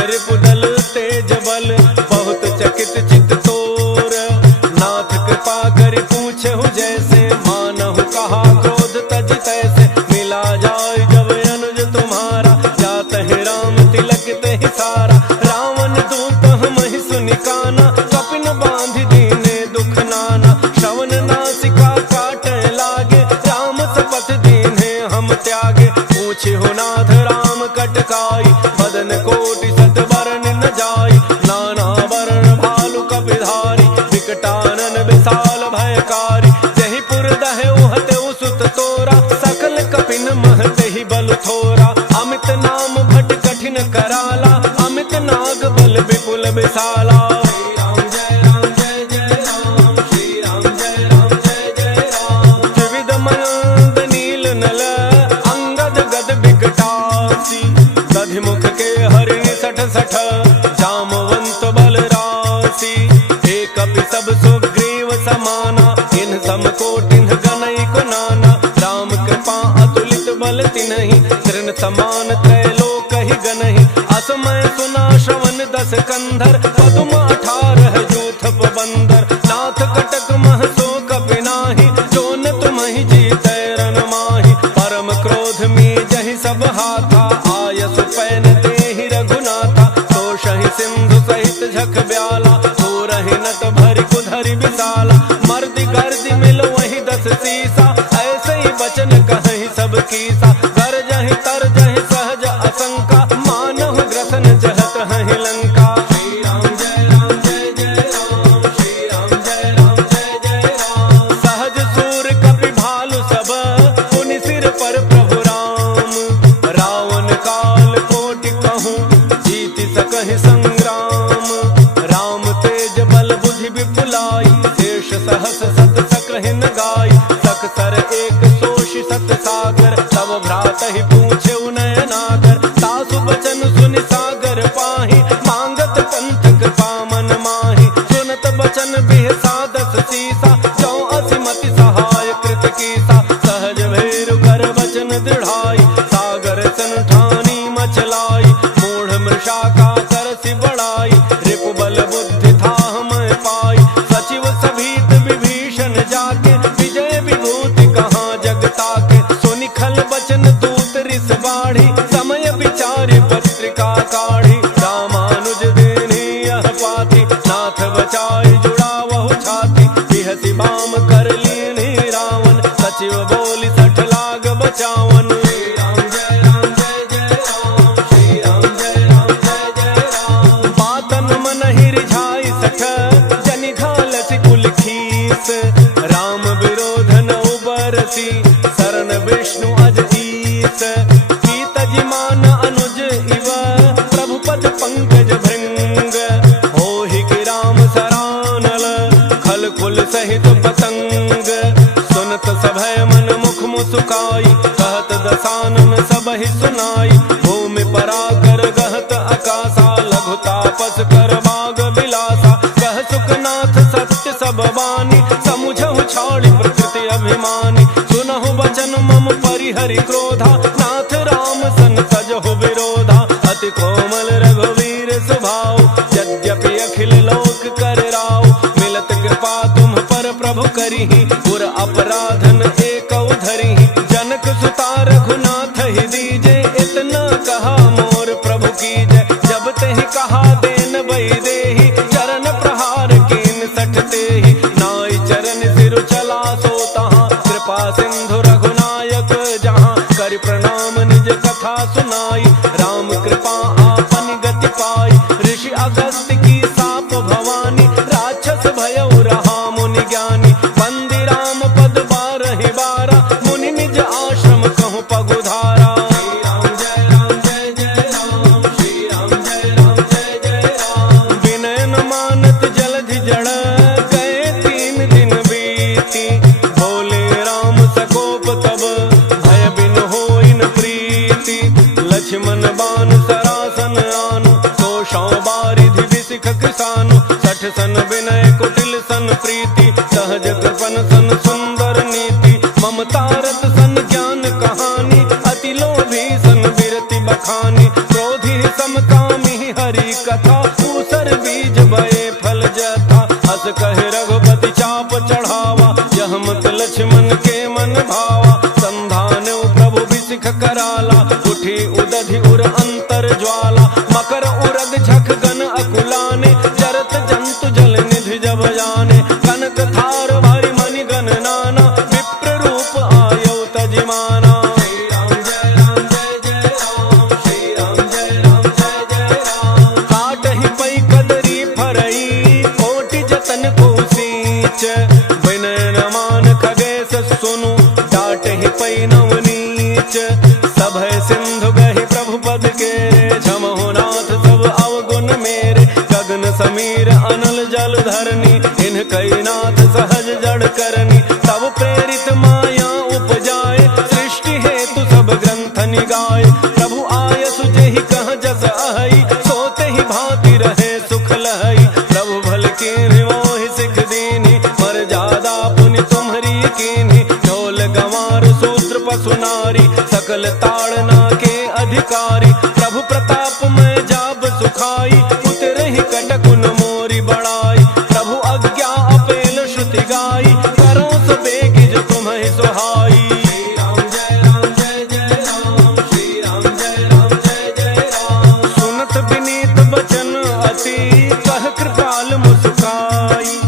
रिपुदल तेज बल बहुत चकित चित तोर। नाथ कृपा कर पूछहु जैसे मानहु कहा क्रोध तज तैसे। मिला जाय जब अनुज तुम्हारा जात है राम तिलक ते सारा। रावण दूत हमहि सुनि काना कपिन बांध दीने दुख नाना। श्रवण नासिका काटे लागे राम सपथ दीने हम त्यागे। पूछहु नाथ राम कटकाई बदन कोटि सत वरण न जाई। नाना वरण भालु कपिधारी विकटानन विशाल भयकारी। जहि पुर दहउ हतउ सुत तोरा सकल कपिन महतहि बल थोरा। अमित नाम भट कठिन कराला अमित नाग बल विपुल विशाला। त्रिविध मयंद नील नल अंगद गद विकटासी। दधिमुख के हरिणि सठ सठ जामवंत बल राशि। एक कपि सब सुग्रीव समाना इन सम कोटिन गनई को नाना। राम कृपा अतुलित बल तिन्हि तृण समान त्रैलोक ही गनहि। असमय सुना श्रवण दस कंधर पदुम 18 जूथ बंदर। नाथ कटक मह सो कपि नाही जो न तुम्हि जीतै रन माहि। परम क्रोध में जहि सब हाथा आयसु पैन तेहि रघुनाथा। तोषहि सिंधु सहित झख ब्याला तोरहि नट भरि कुधरि विशाला। मर्दि गर्दि मिल वही 10 सीसा ऐसे ही बचन कहि सब कीसा। गरजहि तरजहि सहज असंका मानहु ग्रसन जहत हहि लंका। श्री राम जय राम जय जय राम। श्री राम जय राम जय जय राम। सहज सूर कपि भालु सब पुनि सिर पर प्रभु राम। रावण काल कोटि कहूँ जीति सकहि संग्राम। राम तेज बल बुद्धि विपुलाई शेष सहस सत सकहि न गाई। सक सर एक सोषि सत सागर तब भ्रात ही पूछे नयनागर। तासु बचन सुनि सागर पाहि मांगत पंथ कृपा मन माहि। सुनत बचन बिहसा 10 सीसा जो असिमति सहाय कृत कीसा। सहज भैरु कर बचन दृढ़ाई सागर सन ठानी मचलाई। मूढ़ मृषा का करसि बढ़ाई रिपु बल बुद्धि था मैं पाई। सचिव सभीत विभीषण जाके विजय विभूति कहाँ जगता के। सुनि खल बचन दूत रिस बाढ़ी समय विचारि पत्रिका काढ़ी। रामानुज देनि यह पाती नाथ बचाई जुड़ावहु छाती। बिहसि बाम कर लीनि रावण सचिव बोली 60 लाग बचावन। श्री राम जय राम जय जय राम। श्री राम जय राम जय जय राम। बातन मन ही रिझाई 60 जनि घालसि कुल खीस। राम विरोध न उबरसी शरण विष्णु अज ईस। कीत जिमान अनुज इव प्रभु पद पंकज भृंग। होहि कि राम सरा सुखनाथ सत्य सब बानी, समुझहु छाड़ी प्रकृति अभिमानी। सुनहु वचन मम परिहरि क्रोधा, नाथ राम सन तजहु विरोधा। अति कोमल रघुवीर स्वभाव, यद्यपि अखिल लोक कर राव। मिलत कृपा तुम पर प्रभु करिहि, पुर अपराधन एकौ धरिहि। जनक सुता रघुनाथ ही दीजे, इतना कहा मोर प्रभु कीजय। जब तेहि कहा देन बई देहि, चरण प्रहार कीन सठते ही। नाई चरण सिर चला सो तहाँ, कृपा सिंधु रघुनायक जहाँ। करि प्रणाम निज कथा सुनाई, राम कृपा आपन गति पाई। ऋषि अगस्त्य की साप भवानी, राक्षस भयउ रहा मुनि ज्ञानी। बंदी राम पद बारहि बारा, मुनि निज आश्रम कहु पगुधारा। श्री राम जय राम जय जय राम, श्री राम जय राम जय जय राम। विनय न मानत जलधि जड़, गए 3 दिन बीती। भोले राम सकोप तब, भय बिन होई न प्रीति। लक्ष्मण बान सरासन आनु, तोषौ बारिधि बिसिख कृसानु। 60 सन विनय कुटिल सन प्रीति, सहज कृपन सन सुंदर नीति। ममता रत सन ज्ञान कहानी, अति लोभी सन विरति बखानी। क्रोधी समकामी हरि कथा, ऊसर बीज बये फल जथा। अस कहे रघुपति चाप चढ़ावा, यह मत लक्ष्मण के मन भावा। संधान प्रभु बिसिख कराला, उठी उदधि उर अंतर ज्वाला। मकर उरग झख गन अकुलाने, जरत जंतु जल निधि जब जाने। कनक थार भरि मणि गण नाना, विप्र रूप आयौ तजिमाना। श्री राम जय राम जय जय राम, श्री राम जय राम जय जय राम। काटहि पै कदरी फरई, कोटि जतन को सींच। विनय न मान खगेश सुनु, डाटहि पै नवनीच। सभय सिंधु गहि प्रभु पद के, झमहु नाथ सब अवगुण मेरे। गगन समीर अनल जल धरनी, इनकई नाथ सहज जड़ करनी। तब प्रेरित माया उपजाए, सृष्टि हेतु सब ग्रंथ निगाए। प्रभु आयसु जेहि कह जस अहई, सोते ही भांति रहे सुख लहई। प्रभु भल कीन्हि मोहि सिख दीन्हि, मर्यादा पुनि तुम्हरी कीन्हि। ढोल गंवार शूद्र पशु नारी, सकल ताड़ना के अधिकारी। प्रभु प्रताप में जाब सुखाई, उतरहि कटकुन मोरी बड़ाई। प्रभु आज्ञा अपेल श्रुति गाई, करो सो बेगी जो तुम्हें सुहाई। श्री राम जय राम जय जय राम, श्री राम जय राम जय जय राम। सुनत विनीत बचन अति, कह कृपाल मुस्काई।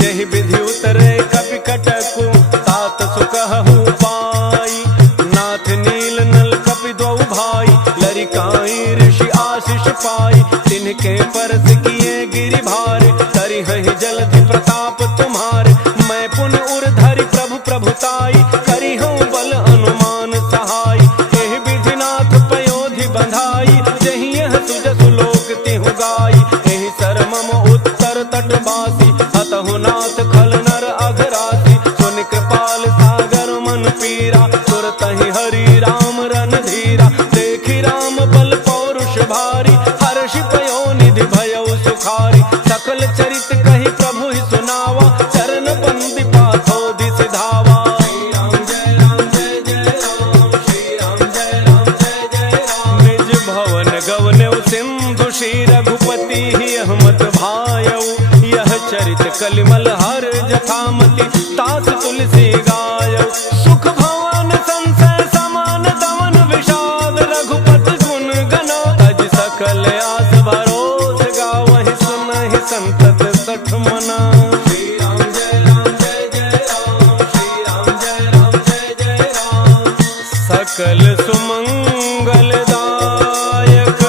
जेहि विधि उतरे कपि कटकु, तात सुकहु पाई। नाथ नील नल कपि द्वौ भाई, लरिकाई ऋषि आशीष पाई। तिनके परस किए गिरि भारे, तरिहहि जलधि प्रताप तुम्हारे। मैं पुन उर धरि प्रभु प्रभुताई, करिहूँ बल अनुमान सहाय। एहि विधि नाथ पयोधि बंधाई, जहि यह सुजसु लोक तिहु गाई। एहि सर मम उत्तर तट बासी, अतहु नाथ खल नर अघरासी। सुनि कृपाल सागर मन पीरा, तुरतहि हरि राम रन धीरा। देखि राम बल पौरुष भारी, हर्षि पयोनिधि भयउ सुखारी। सकल चरित कहि प्रभु ही सुनावा, चरण बंदी पाथोधि सिधावा। श्री राम जय राम जय जय राम, श्री राम जय राम जय जय राम। निज भवन गवनेउ सिंधु, श्री रघुपति ही अहमत भायउ। यह चरित कलिमल हर जथामति, तास तुलसी गायउ। सुख भवन संशय समान दमन विषाद, रघुपति गुण गना। तज सकल आस भरोस, गावहि सुनहि संतत सठ मना। श्री राम जय राम जय जय राम, श्री राम जय राम जय जय राम। सकल सुमंगल दायक,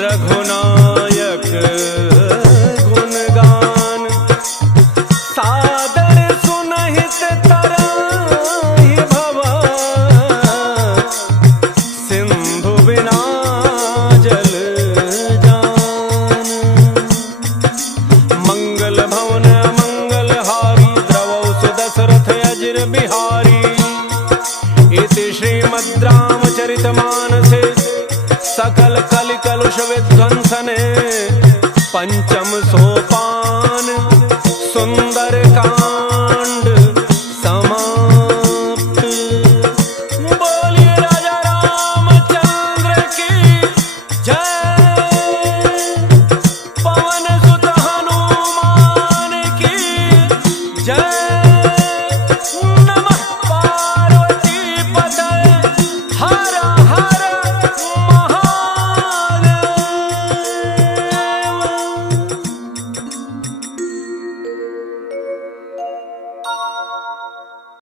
रघुनायक गुणगान। सादर सुनहित तराहि भवा, सिंधु बिना जल जान। मंगल भवन मंगल हारी, द्रवौ सुदशरथ अजिर बिहारी। इति श्रीमद् रामचरितमानसे, सकल कलि कलुष विध्वंसने।